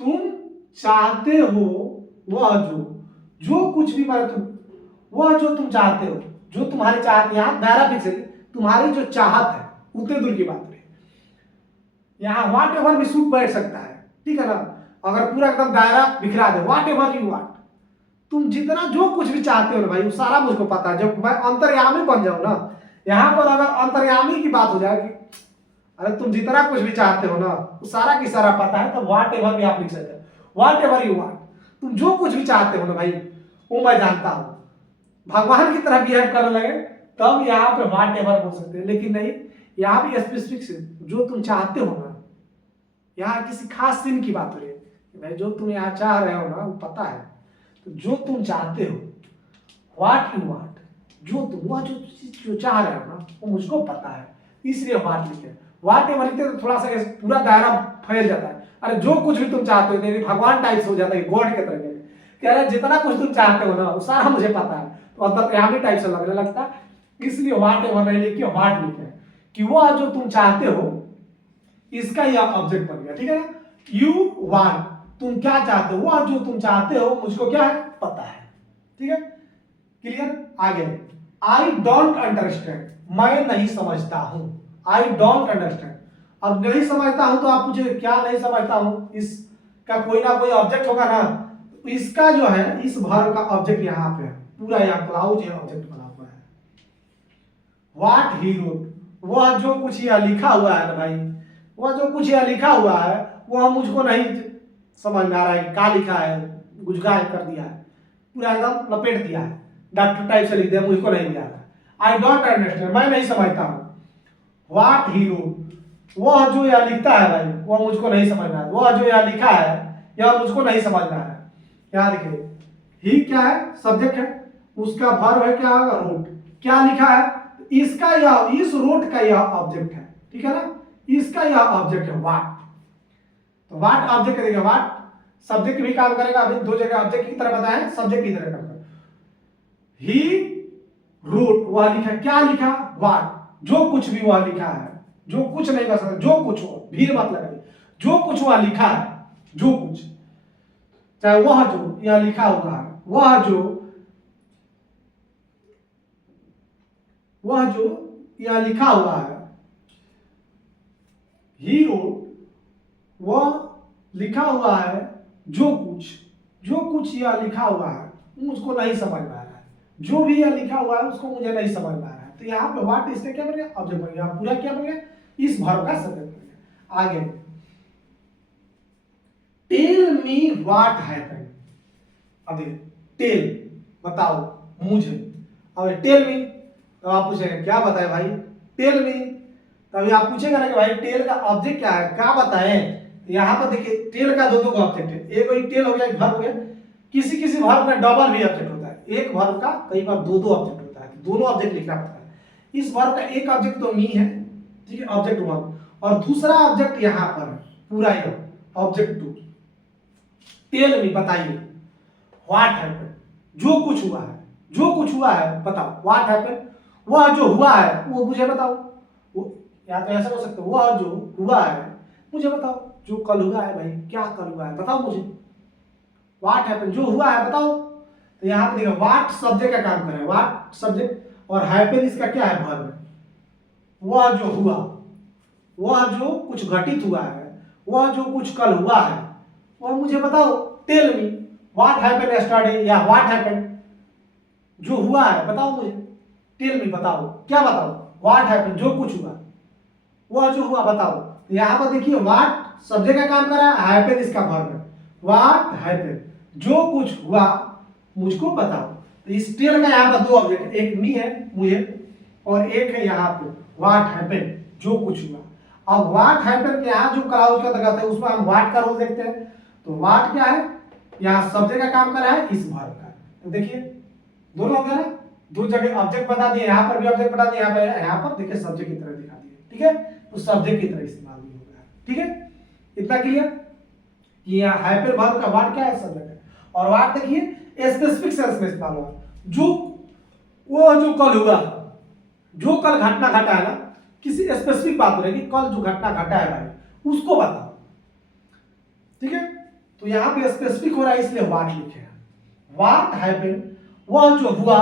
तुम चाहते हो वह जो कुछ भी मतलब तुम, वह जो तुम चाहते हो, जो तुम्हारी चाहत, यहाँ दायरा फिक्स है, तुम्हारी जो चाहत है उतने दूर की बात है। यहाँ व्हाट एवर भी सूट बैठ सकता है, ठीक है ना, अगर पूरा एकदम दायरा बिखरा दे, व्हाट एवर यू वांट, तुम जितना जो कुछ भी चाहते हो ना भाई वो सारा मुझको पता है। जब मैं अंतर्यामी बन जाऊं ना, यहाँ पर अगर अंतर्यामी की बात हो जाए कि अरे तुम जितना कुछ भी चाहते हो ना वो सारा की सारा पता है, तो व्हाट एवर भी आप लिख सकते हैं, व्हाट एवर यू वांट, तुम जो कुछ भी चाहते हो ना भाई वो मैं जानता हूं। भगवान की तरह बिहेव करने लगे तब यहाँ पे व्हाट एवर बोल सकते हैं, लेकिन नहीं, यहाँ भी स्पेसिफिक जो तुम चाहते हो ना, यहाँ किसी खास सीन की बात हो रही है भाई, जो तुम यहाँ चाह रहे हो ना वो पता है, तो जो तुम चाहते हो व्हाट यू वांट, जो तुम वह जो चाह रहे हो ना वो मुझको पता है, इसलिए व्हाट लिखे। व्हाट एवर लिखते तो थोड़ा सा पूरा दायरा फैल जाता है, अरे जो कुछ भी तुम चाहते हो भगवान टाइप से हो जाता है, गॉड के तरह कह रहे जितना कुछ तुम चाहते हो ना वो सारा मुझे पता है, तो अंतर्यामी टाइप से लगने लगता है, इसलिए व्हाट एवर नहीं लिखे व्हाट लिखे कि वह जो तुम चाहते हो इसका यह ऑब्जेक्ट बन गया, ठीक है ना। यू वांट, तुम क्या चाहते हो, वह जो तुम चाहते हो मुझको क्या है, पता है, ठीक है, क्लियर। आगे आई डोंट अंडरस्टैंड, मैं नहीं समझता हूं, आई डोंट अंडरस्टैंड। अब नहीं समझता हूं तो आप पूछे क्या नहीं समझता हूं, इसका कोई ना कोई ऑब्जेक्ट होगा ना, तो इसका जो है इस वर्ब का ऑब्जेक्ट यहां पे है, पूरा यहां क्लाउज है ऑब्जेक्ट बना हुआ है। व्हाट ही रोट, वह जो कुछ यह लिखा हुआ है ना भाई, वह जो कुछ यह लिखा हुआ है वह मुझको नहीं समझ में आ रहा है क्या लिखा है, गुजगा कर दिया है, पूरा एकदम लपेट दिया है, डॉक्टर टाइप से लिख दिया, मुझको नहीं दिया है। आई डोंट अंडरस्टैंड, मैं नहीं समझता हूं। व्हाट ही रोट, वह जो यह लिखता है भाई वह मुझको नहीं समझ में आ रहा, वह जो यह लिखा है यह मुझको नहीं समझ में आ रहा है। क्या देखिए, ही क्या है, सब्जेक्ट है, उसका वर्ब है क्या होगा, रोट, क्या लिखा है, इसका यह, इस रोट का यह ऑब्जेक्ट है, ठीक है ना, इसका यह ऑब्जेक्ट है व्हाट। तो व्हाट ऑब्जेक्ट करेगा, व्हाट सब्जेक्ट भी काम करेगा, अभी दो जगह ऑब्जेक्ट की तरह बताया, सब्जेक्ट की तरह काम करेगा। ही रोट, वह लिखा, क्या लिखा, व्हाट, जो कुछ भी वह लिखा है, जो कुछ नहीं कर सकता, जो कुछ हो, भीड़ मत लगाइए, जो कुछ वह लिखा है, जो कुछ, चाहे वह जो यह लिखा हुआ है, वह जो यह लिखा हुआ है, ही रोट, वह लिखा हुआ है, जो कुछ यह लिखा हुआ है मुझको नहीं समझ में आ रहा है, जो भी यह लिखा हुआ है उसको मुझे नहीं समझ में आ रहा है, तो यहाँ पे व्हाट इससे क्या बन गया, ऑब्जेक्ट बन गया, पूरा क्या बन गया, इस वर्ब का सब्जेक्ट बन गया। आगे टेल मी व्हाट हैपेंड, अब टेल बताओ मुझे, अब टेल मी, तो आप पूछेंगे क्या बताए भाई, टेल मी, तभी आप पूछेगा ना कि भाई टेल का ऑब्जेक्ट क्या है, क्या बताएं। यहाँ पर देखिए टेल का दो ऑब्जेक्ट है, एक टेल हो गया, एक वर्ब हो गया, किसी किसी वर्ब का डबल भी ऑब्जेक्ट होता है, है। एक वर्ब का कई बार दो दो ऑब्जेक्ट होता है, दोनों ऑब्जेक्ट लिखना पड़ता है। इस वर्ब का एक ऑब्जेक्ट तो मी है, ठीक है, ऑब्जेक्ट 1, और दूसरा ऑब्जेक्ट यहाँ पर है पूरा यह ऑब्जेक्ट 2। टेल मी, बताइए, व्हाट हैपेंड, जो कुछ हुआ है, जो कुछ हुआ है बताओ, व्हाट हैपेंड, वह जो हुआ है वो मुझे बताओ। वो या तो ऐसा हो सकता है, वह जो हुआ है मुझे बताओ, जो कल हुआ है भाई, क्या कल हुआ है बताओ मुझे। व्हाट हैपेंड, जो हुआ है बताओ। तो यहाँ पे देखो व्हाट सब्जेक्ट का काम कर रहा है, व्हाट सब्जेक्ट, और हैपेन इसका क्या है, वर्ब है। वह जो हुआ, वह जो कुछ घटित हुआ है, वह जो कुछ कल हुआ है वह मुझे बताओ। Tell me what happened yesterday, या व्हाट हैपेंड, जो हुआ है बताओ मुझे। टेल मी, बताओ, क्या बताओ, व्हाट हैपेंड, जो कुछ हुआ, वह जो हुआ बताओ। तो यहाँ पर देखिए व्हाट सब्जेक्ट का काम कर रहा है, हैपेन इसका वर्ब है। व्हाट हैपेंड, जो कुछ हुआ मुझको बताओ। तो इस टेल का यहाँ पर दो ऑब्जेक्ट, एक मी है मुझे, और एक है यहाँ पे व्हाट हैपेंड, जो कुछ हुआ। अब व्हाट हैपेंड के यहाँ जो क्लाउज का अंतर्गत है उसमें हम व्हाट का रोल देखते हैं। तो व्हाट क्या है, यहाँ सब्जेक्ट का काम कर रहा है, इस वर्ब का। तो देखिए दोनों हो गया ना, दो जगह ऑब्जेक्ट बता दिए, यहाँ पर भी ऑब्जेक्ट बता दिए, यहाँ पर देखिए सब्जेक्ट की तरह दिखा दिए, ठीक है। तो सब्जेक्ट की तरह इस्तेमाल भी हो गया, ठीक है। इतना क्लियर कि यहाँ हैपेंड वर्ब का व्हाट क्या है, सब्जेक्ट है। और व्हाट देखिए स्पेसिफिक सेंस में इस्तेमाल हुआ, जो वो जो कल हुआ, जो कल घटना घटा है ना, किसी स्पेसिफिक बात हो रही है कि कल जो घटना घटा है भाई उसको बताओ, ठीक है। तो यहाँ पे स्पेसिफिक हो रहा है इसलिए व्हाट लिखे हैं। व्हाट हैपेंड, वह जो हुआ,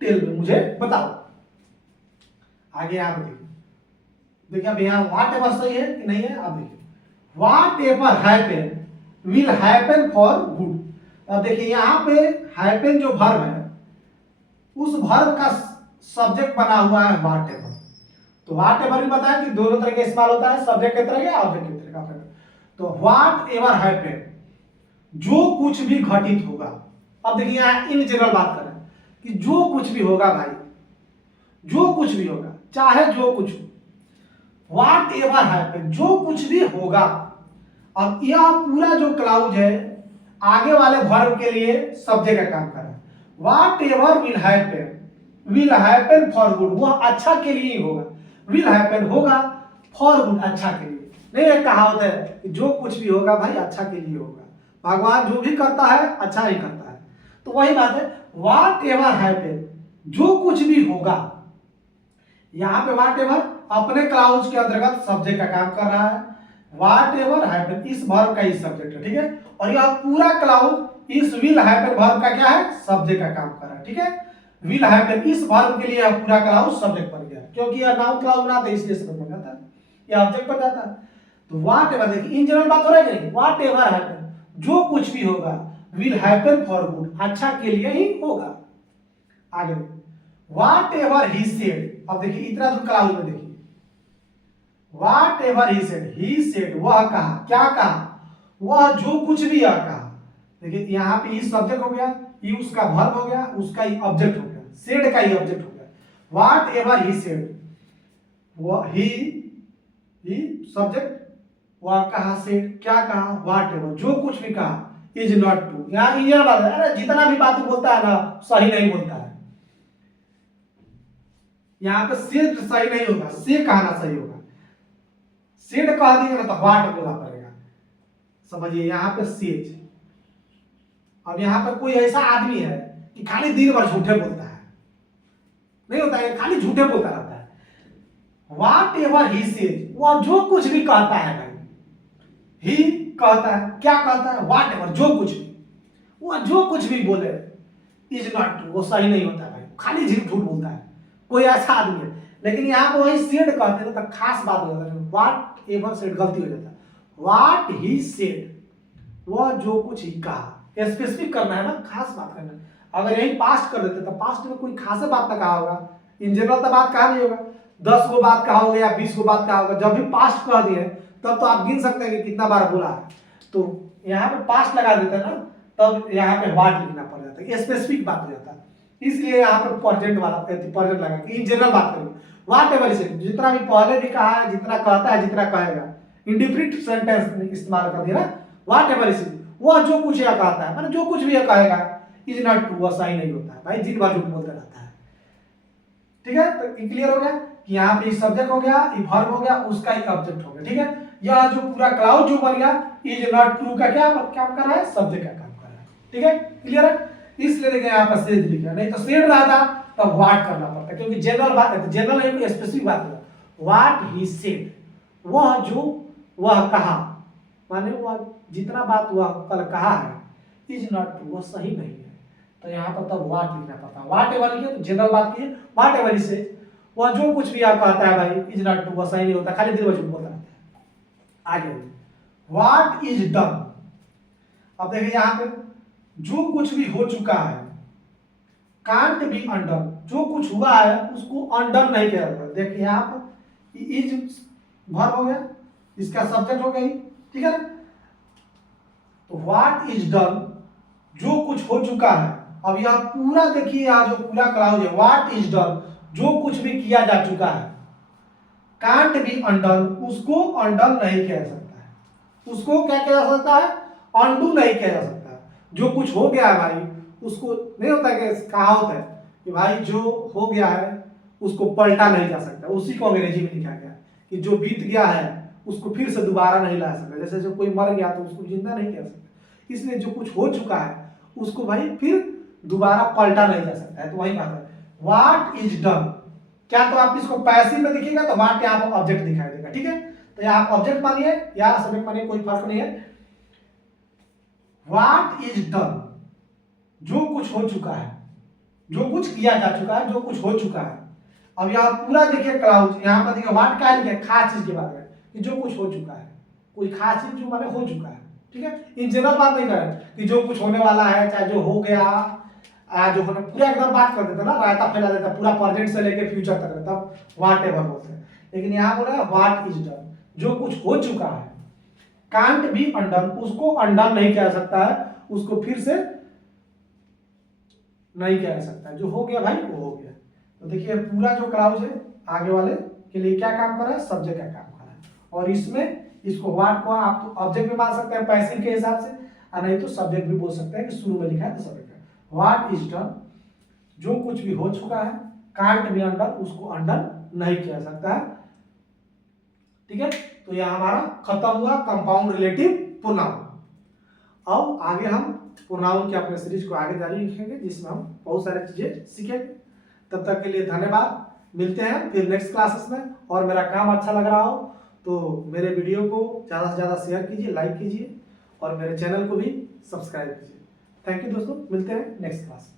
टेल मी, मुझे बताओ। आगे यहाँ पे देखिए, अब यहाँ व्हाट एवर सही है कि नहीं है, अब देखिए what ever happen will happen for good. अब देखिए यहाँ पे हैपेन जो वर्ब है उस वर्ब का सब्जेक्ट बना हुआ है व्हाट एवर। तो व्हाट एवर भी बताया कि दोनों तरह का इस्तेमाल होता है, सब्जेक्ट की तरह या ऑब्जेक्ट की तरह का। तो व्हाट एवर हैपेन, जो कुछ भी घटित होगा। अब देखिए यहाँ इन जनरल बात कर रहे हैं कि जो कुछ भी होगा भाई, जो कुछ भी होगा, चाहे जो कुछ हो, व्हाट एवर हैपेन, जो कुछ भी होगा। अब यह पूरा जो क्लाउज है आगे वाले वर्ब के लिए सब्जेक्ट का काम कर रहा है। What ever will happen for good, वह अच्छा के लिए ही होगा। विल हैपन होगा, फॉर गुड अच्छा के लिए। नहीं, एक कहावत है कि जो कुछ भी होगा भाई अच्छा के लिए होगा। भगवान जो भी करता है अच्छा ही करता है। तो वही बात है, व्हाट एवर हैपन, जो कुछ भी होगा। यहां पे व्हाट एवर अपने क्लाउज के अंतर्गत सब्जेक्ट का काम कर रहा है। व्हाट एवर हैपन इस वर्ब का ही सब्जेक्ट है, ठीक है। और यह पूरा क्लाउज इस विल हैपन वर्ब का क्या है, सब्जेक्ट का काम कर रहा है, ठीक है। विल हैपन इस वर्ब के लिए यह पूरा क्लाउज सब्जेक्ट बन गया, क्योंकि यह नाउन क्लाउज ना था इसलिए सब्जेक्ट बन जाता है, यह ऑब्जेक्ट बन जाता है। तो व्हाट एवर देखिए इन जनरल बात हो रही है, व्हाट एवर हैपन, जो कुछ भी होगा, विल हैपन फॉर गुड अच्छा के लिए ही होगा। आगे व्हाट एवर ही सेड, अब देखिए इतना दूर क्लाउज में देखिए व्हाट एवर ही सेड वह कहा, क्या कहा, वह जो कुछ भी यह कहा। देखिए यहाँ पे इस सब्जेक्ट हो गया, ये उसका वर्ब हो गया, उसका ही ऑब्जेक्ट हो गया, सेड का ही ऑब्जेक्ट हो गया। व्हाट एवर ही सेड, वह ही सब्जेक्ट, वह कहा, सेड क्या कहा, व्हाट एवर जो कुछ भी कहा, इज नॉट ट्रू। यहाँ ये बात है, अरे जितना भी बात बोलता है ना सही नहीं बोलता है। यहाँ पे सेड सही नहीं होगा, से कहना सही होगा। सेड कह दिया ना तो व्हाट बोलना पड़ेगा, समझिए। यहाँ पे सेज, अब यहाँ पे कोई ऐसा आदमी है कि खाली दिन भर झूठे बोलता है, नहीं होता है, खाली झूठे बोलता रहता है। व्हाट एवर ही सेज, वह जो कुछ भी कहता है भाई, ही कहता है, क्या कहता है, व्हाट एवर जो कुछ भी, वह जो कुछ भी बोले इज नॉट ट्रू, वो सही नहीं होता भाई, खाली झूठ बोलता है, कोई ऐसा आदमी है। लेकिन यहाँ पे वही सेड कहते हैं तो खास बात हो जाता है, व्हाट एवर सेड गलती हो जाता है। व्हाट ही सेड, वह जो कुछ ही कहा, स्पेसिफिक करना है ना, खास बात करना है। अगर यही पास्ट कर देते तो पास्ट में कोई खास बात ना कहा होगा, इन जनरल तो बात कहा नहीं होगा, 10 गो बात कहा होगा या 20 गो बात कहा होगा। जब भी पास्ट कह दिए तब तो आप गिन सकते हैं कि कितना बार बोला है। तो यहाँ पे पास्ट लगा देते हैं ना, तब यहाँ पे व्हाट लिखना पड़ जाता है, स्पेसिफिक बात हो जाता है। इसलिए यहाँ पे प्रेजेंट वाला प्रेजेंट लगा कि इन जनरल बात करेंगे। व्हाट एवर इज, जितना भी पहले भी कहा है, जितना कहता है, जितना कहेगा, इंडिफिनिट सेंटेंस इस्तेमाल कर दिया ना। व्हाट एवर इज, वह जो कुछ यह कहता है, माने जो कुछ भी यह कहेगा, इज नॉट ट्रू, वह सही नहीं होता है भाई, दिन भर झूठ बोलता रहता है। ठीक है, तो क्लियर हो गया कि यहाँ पे सब्जेक्ट हो गया, ये वर्ब हो गया, उसका ही ऑब्जेक्ट हो गया। ठीक है, यह जो पूरा क्लाउज जो बन गया इज नॉट ट्रू का क्या काम कर रहा है, सब्जेक्ट का काम कर रहा है। ठीक है, क्लियर है, इसलिए देखिए यहाँ पर सेड लिखा, नहीं तो सेड रहता तब व्हाट करना पड़ता, क्योंकि जनरल बात है, जनरल है कोई स्पेसिफिक बात है। व्हाट ही सेड, वह जो वह कहा, माने वह जितना बात वह कल कहा है इज नॉट ट्रू, वह सही नहीं है, तो यहाँ पर तब व्हाट लिखना पड़ता है। व्हाट एवर लिखिए तो जनरल बात की व्हाट एवर इज सेड, वह जो कुछ भी आप कहता है भाई इज नॉट ट्रू, वह सही नहीं होता, खाली दिल में बोलता रहता है। आगे व्हाट इज डन, अब देखिए यहाँ पे जो कुछ भी हो चुका है, कांट बी अनडन, जो कुछ हुआ है उसको अनडन नहीं किया जाता। देखिए यहाँ पर इज वर्ब हो गया, इसका सब्जेक्ट हो गई। ठीक है ना, तो व्हाट इज डन, जो कुछ हो चुका है। अब यह पूरा देखिए, यहाँ जो पूरा क्लाउज है व्हाट इज डन, जो कुछ भी किया जा चुका है, कांट बी अनडन, उसको अनडन नहीं किया जा सकता है। उसको क्या किया जा सकता है, अनडू नहीं किया जा सकता। जो कुछ हो गया है भाई उसको नहीं होता कि कहावत है कि भाई जो हो गया है उसको पलटा नहीं जा सकता, उसी को अंग्रेजी में लिखा गया कि जो बीत गया है उसको फिर से दोबारा नहीं ला सकता। जैसे जो कोई मर गया तो उसको जिंदा नहीं किया सकता, इसलिए जो कुछ हो चुका है उसको भाई फिर दोबारा पलटा नहीं जा सकता है। तो वही बात है, व्हाट इज डन, क्या तो आप इसको पैसिव में दिखेगा तो व्हाट यहाँ पर ऑब्जेक्ट दिखाई देगा। ठीक है, तो यहाँ ऑब्जेक्ट मानिए या सब्जेक्ट मानिए, कोई फर्क नहीं है। व्हाट इज डन, जो कुछ हो चुका है, जो कुछ किया जा चुका है, जो कुछ हो चुका है। अब यहाँ पूरा देखिए क्लाउज, यहाँ पर देखिए व्हाट क्या लिखा है, खास चीज की बात है कि जो कुछ हो चुका है, कोई खास चीज जो माने हो चुका है। ठीक है, इन जनरल बात नहीं करें कि जो कुछ होने वाला है, चाहे जो हो गया, जो होना, पूरा एकदम बात कर देता ना, रायता फैला देता पूरा प्रेजेंट से लेके फ्यूचर तक, तब व्हाट एवर बोलते हैं। लेकिन यहाँ बोल रहा है व्हाट इज डन, जो कुछ हो चुका है, कांट बी अनडन, उसको अनडन नहीं किया जा सकता है, उसको फिर से नहीं किया जा सकता, जो हो गया भाई वो हो गया। तो देखिए पूरा जो क्लाउज है आगे वाले के लिए क्या काम कर रहा है, सब्जेक्ट का काम कर रहा है। और इसमें इसको व्हाट को आप तो ऑब्जेक्ट भी मान सकते हैं पैसिव के हिसाब से, और नहीं तो सब्जेक्ट भी बोल सकते हैं कि शुरू में लिखा है तो सब्जेक्ट है। व्हाट इज डन, जो कुछ भी हो चुका है, कांट बी अनडन, उसको अनडन नहीं किया जा सकता है। ठीक है, तो यह हमारा खत्म हुआ कंपाउंड रिलेटिव प्रोनाउन। अब आगे हम प्रोनाउन के अपने सीरीज को आगे जारी रखेंगे, जिसमें हम बहुत सारी चीजें सीखेंगे। तब तक के लिए धन्यवाद, मिलते हैं फिर नेक्स्ट क्लासेस में। और मेरा काम अच्छा लग रहा हो तो मेरे वीडियो को ज़्यादा से ज़्यादा शेयर कीजिए, लाइक कीजिए और मेरे चैनल को भी सब्सक्राइब कीजिए। थैंक यू दोस्तों, मिलते हैं नेक्स्ट क्लास।